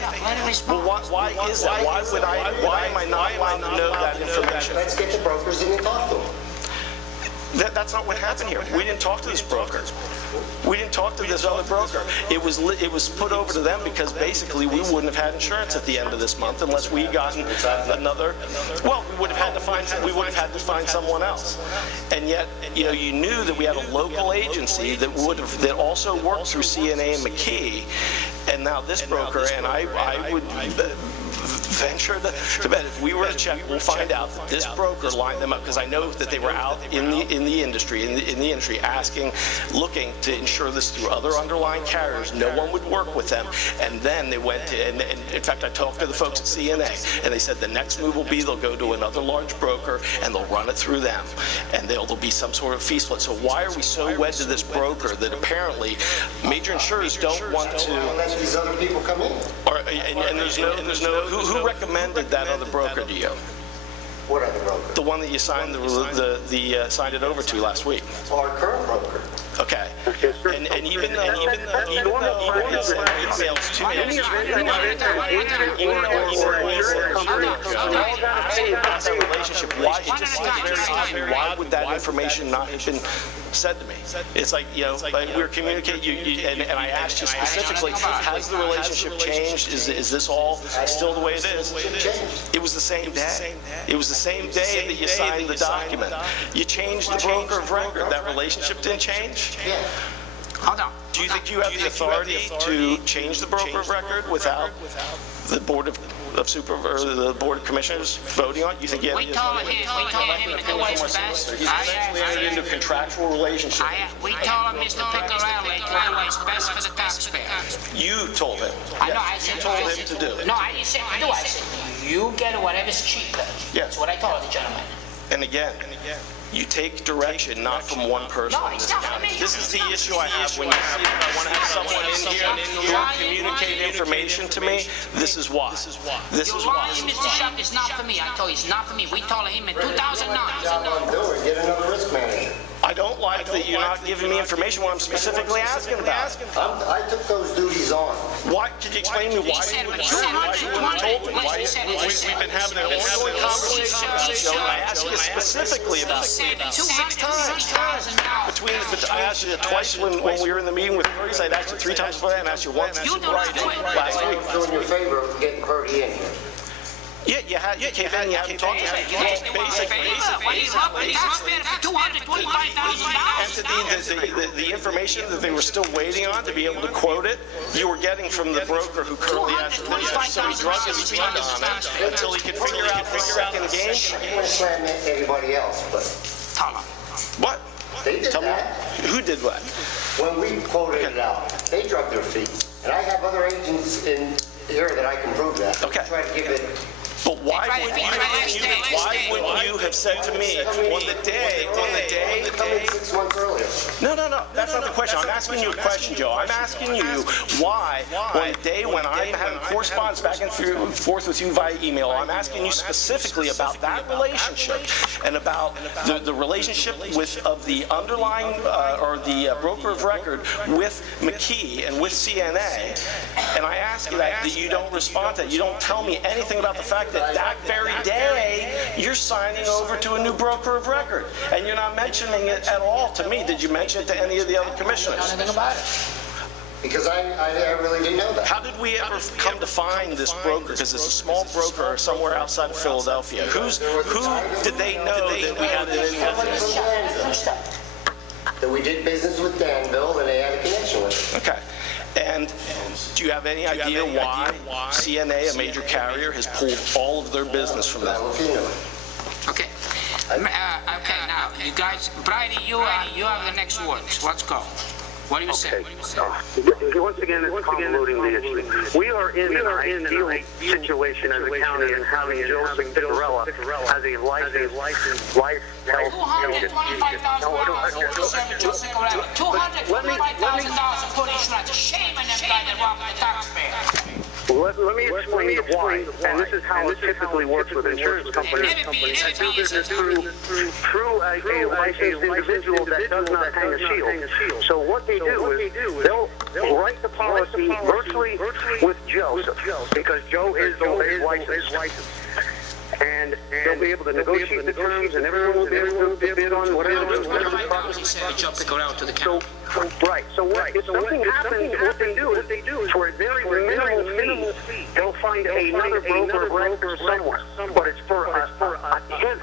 Well, why is that? Why am I not allowed to know that information? Let's get the brokers in and talk to them. That's not what happened here. We didn't talk to this broker. We didn't talk to this other broker. It was put over to them because basically we wouldn't have had insurance at the end of this month unless we gotten another. Well, we would have had to find someone else. And yet, you knew that we had a local agency that also worked through CNA and McKee, and now this broker. And I would venture to bet if we were to check, we'll find out that this broker lined them up, because I know that they were out in the industry asking, looking to insure this through other underlying carriers. No one would work with them, and then they went to, and in fact I talked to the folks at CNA, and they said the next move will be they'll go to another large broker and they'll run it through them, and there'll be some sort of fee split. So why are we so wed to this broker that apparently major insurers don't want to let these other people come in? And there's no who recommended that other broker to you? What other broker? The one that you signed signed it over to last week. Our current broker. Okay. And even though his emails to me, relationship, why, it just seems very odd. Why would that information not have been said to me? It's like, you know, like we were communicating, and I asked you specifically, has the relationship changed? Is this all still the way it is? It was the same day. It was the same day that you signed the document. You changed the broker of record. That relationship didn't change? Yeah. Hold on. Do you think you have the authority to change the broker of record without the Board of the Board of Commissioners voting on it? You think you have the authority? We told him to do what's best. You essentially entered into a contractual relationship. We told him, Mr. Piccarelli, to do what's best for the taxpayer. You told him. I know, I said, you told him to do it. No, I didn't say to do it. I said, you get whatever's cheaper. Yes. That's what I told the gentleman. And again, you take direction not from one person. No, it's not from me. This is the issue I have when you see that I want to have someone in here who will communicate information to me. This is why. This is why. You're lying, Mr. Shuck, it's not for me. I told you, it's not for me. We told him in 2009. Get another risk manager. I don't like that you're not giving me information when I'm specifically asking about it. I took those duties on. Why? Could you explain to me why you wouldn't told me? We've been having an ongoing conversation about this, and I asked you specifically about it. 6 times. I asked you twice when we were in the meeting with Purdy. I'd asked you 3 times before that, and asked you once last week. I'm doing you a favor of getting Purdy in here. Yeah, you came in, you haven't talked to me. The information that they were still waiting on to be able to quote it, you were getting from the broker who currently has the business. So he drug his feet on it until he could figure out the second game. You wouldn't plan everybody else, but... What? They did that. Who did what? When we quoted it out, they drug their feet. And I have other agents in here that I can prove that. Okay. Try to give it... But why wouldn't you have said to me on the day, 6 months earlier? No, that's not the question. I'm asking you a question, Joe. I'm asking you why, on the day when I'm having correspondence back and forth with you via email, I'm asking you specifically about that relationship and about the relationship of the underlying, or the broker of record with McKee and with CNA, and I ask you that you don't respond to that. You don't tell me anything about the fact that very day you're signing over to a new broker of record, and you're not mentioning it at all to me. Did you mention it to any of the other commissioners? Anything about it? Because I really didn't know that. How did we ever come to find this broker? Because it's a small broker somewhere outside of Philadelphia. Who did they know that we had it in with? That we did business with Danville, and they had a connection with it. Okay. And do you have any idea why CNA, a major carrier, has pulled all of their business from them? Okay. Okay, now, you guys, Brady, you have the next words. Let's go. What do you say? Once again, it's convoluting the issue. We are in an ideal situation as a county and having Joseph Piccarella as a licensed life health $225,000 for insurance. Shame on them guys that rob the taxpayer. Let me explain why, and this is how it typically works with insurance companies. That do business through a licensed individual that does not hang a shield. So what they do is they'll write the policy virtually with Joseph, because Joe is licensed. And they'll be able to negotiate the terms, and everyone will be able to bid on whatever the product is. Right. So if something happens, what they do is for a very minimal fee, they'll find another broker of record somewhere. But it's for a tenth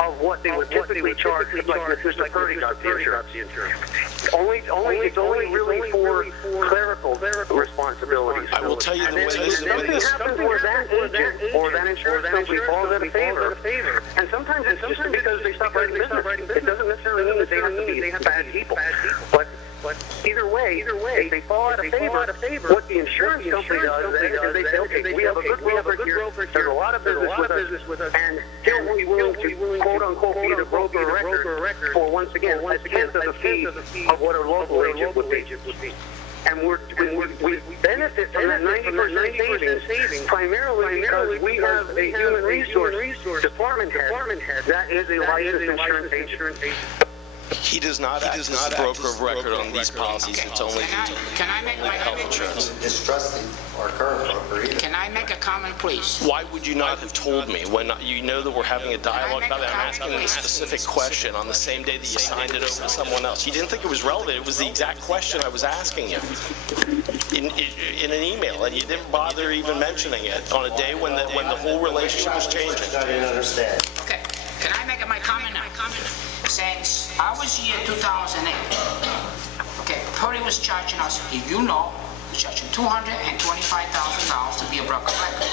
of what they would typically charge, like Mr. Purdy got the insurance. It's only really for clerical responsibilities. I will tell you the way this happens where that agent or that insurance company falls out of favor. And sometimes it's just because they stop writing business. It doesn't necessarily mean that they have to be bad people. But either way, if they fall out of favor, what the insurance company does is they say, okay, we have a good broker here, there's a lot of business with us, and he'll be willing to, quote-unquote, be the broker of record for, once again, a tenth of the fee of what a local agent would be. And we benefit from that 90% savings primarily because we have a human resource department head that is a licensed insurance agent. He does not act as the broker of record on these policies. It's only Can I make my health insurance. Distrust our current broker either. Can I make a comment, please? Why would you not have told me when you know that we're having a dialogue about it? I'm asking a specific question on the same day that you signed it over to someone else. You didn't think it was relevant. It was the exact question I was asking you in an email, and you didn't bother even mentioning it on a day when the whole relationship was changing. I didn't understand. Okay, can I make my comment now? Since I was here 2008, okay, Purdy was charging us, if you know, was charging $225,000 to be a broker of record,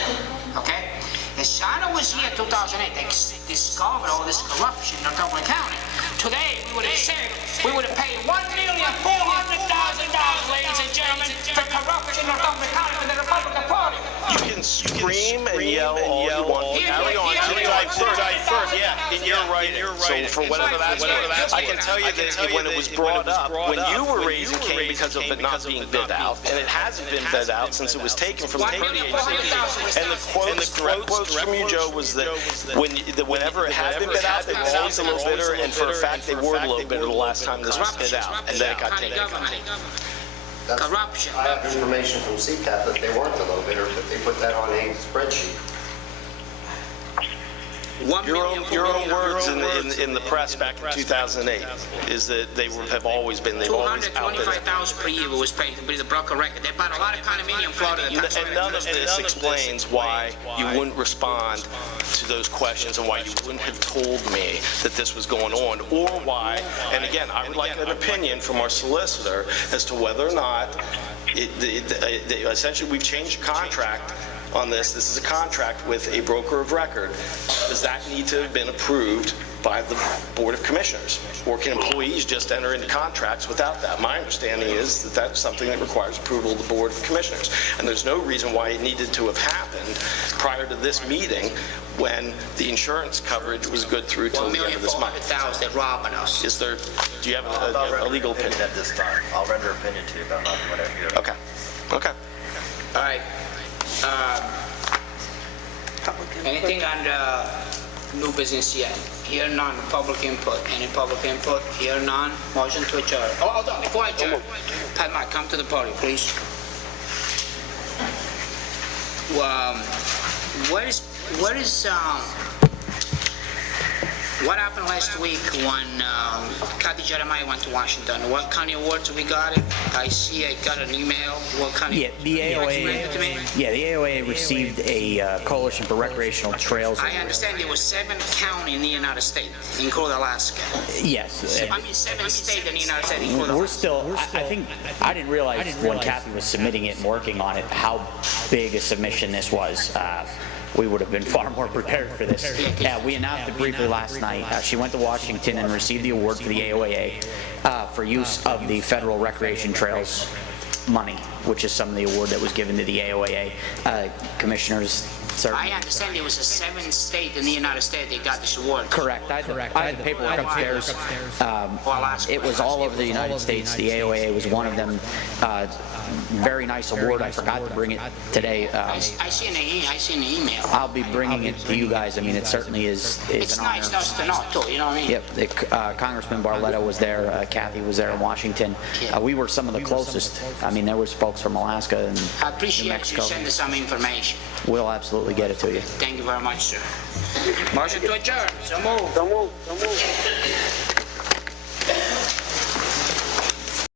okay? As Shana was here 2008, they discovered all this corruption in Northumberland County. Today, we would have said, we would have paid $1,400,000, ladies and gentlemen, for corruption in Northumberland County for the Republican Party. You can scream and yell all you want. Carry on. Yeah, you're right. So for whatever that's worth, I can tell you that when it was brought up, when you were raising Cain because of it not being bid out, and it hasn't been bid out since it was taken from the Purdy agency, and the direct quotes from you, Joe, was that whenever it had been bid out, they were always a little bitter, and for a fact, they were a little bitter the last time this was bid out, and then it got taken. Corruption. I have information from CCAP that they weren't a little bitter, but they put that on a spreadsheet. Your own words in the press back in 2008 is that they've always outbid it. $225,000 per year was paid to be the broker record. They bought a lot of condominium Florida. And none of this explains why you wouldn't respond to those questions and why you wouldn't have told me that this was going on, or why, and again, I would like an opinion from our solicitor as to whether or not, essentially we've changed the contract on this. This is a contract with a broker of record. Does that need to have been approved by the Board of Commissioners? Or can employees just enter into contracts without that? My understanding is that that's something that requires approval of the Board of Commissioners. And there's no reason why it needed to have happened prior to this meeting when the insurance coverage was good through till the end of this month. $1,400,000, they're robbing us. Do you have a legal opinion at this time? I'll render opinion to you about whatever you have. Okay. All right. Anything under new business yet? Here none. Public input. Any public input? Here none. Motion to adjourn. Oh, hold on. Before I adjourn, Pat Mike, come to the podium, please. What happened last week when Kathy Jeremiah went to Washington? What kind of awards we got? I see I got an email. What kind of... Yeah, the AOA received a Coalition for Recreational Trails. I understand there were 7 counties in the United States, including Alaska. Yes. I mean 7 states in the United States, including Alaska. I didn't realize when realize Kathy was submitting it and working on it how big a submission this was. We would have been far more prepared for this. Yeah, we announced it briefly last night. She went to Washington and received the award for the AOAA for use of the federal recreation trails money, which is some of the award that was given to the AOAA commissioners. I understand there was a 7th state in the United States that got this award. Correct. I had the paperwork upstairs. It was all over the United States. The AOAA was one of them. Very nice award. I forgot to bring it today. I see an email. I'll be bringing it to you guys. I mean, it certainly is it's an honor. It's nice to know, too. You know what I mean? Yep. Congressman Barletta was there. Kathy was there in Washington. We were some of the closest. I mean, there was folks from Alaska and I appreciate New Mexico. you sending some information. We'll absolutely get it to you. Thank you very much, sir. Motion to adjourn. So move.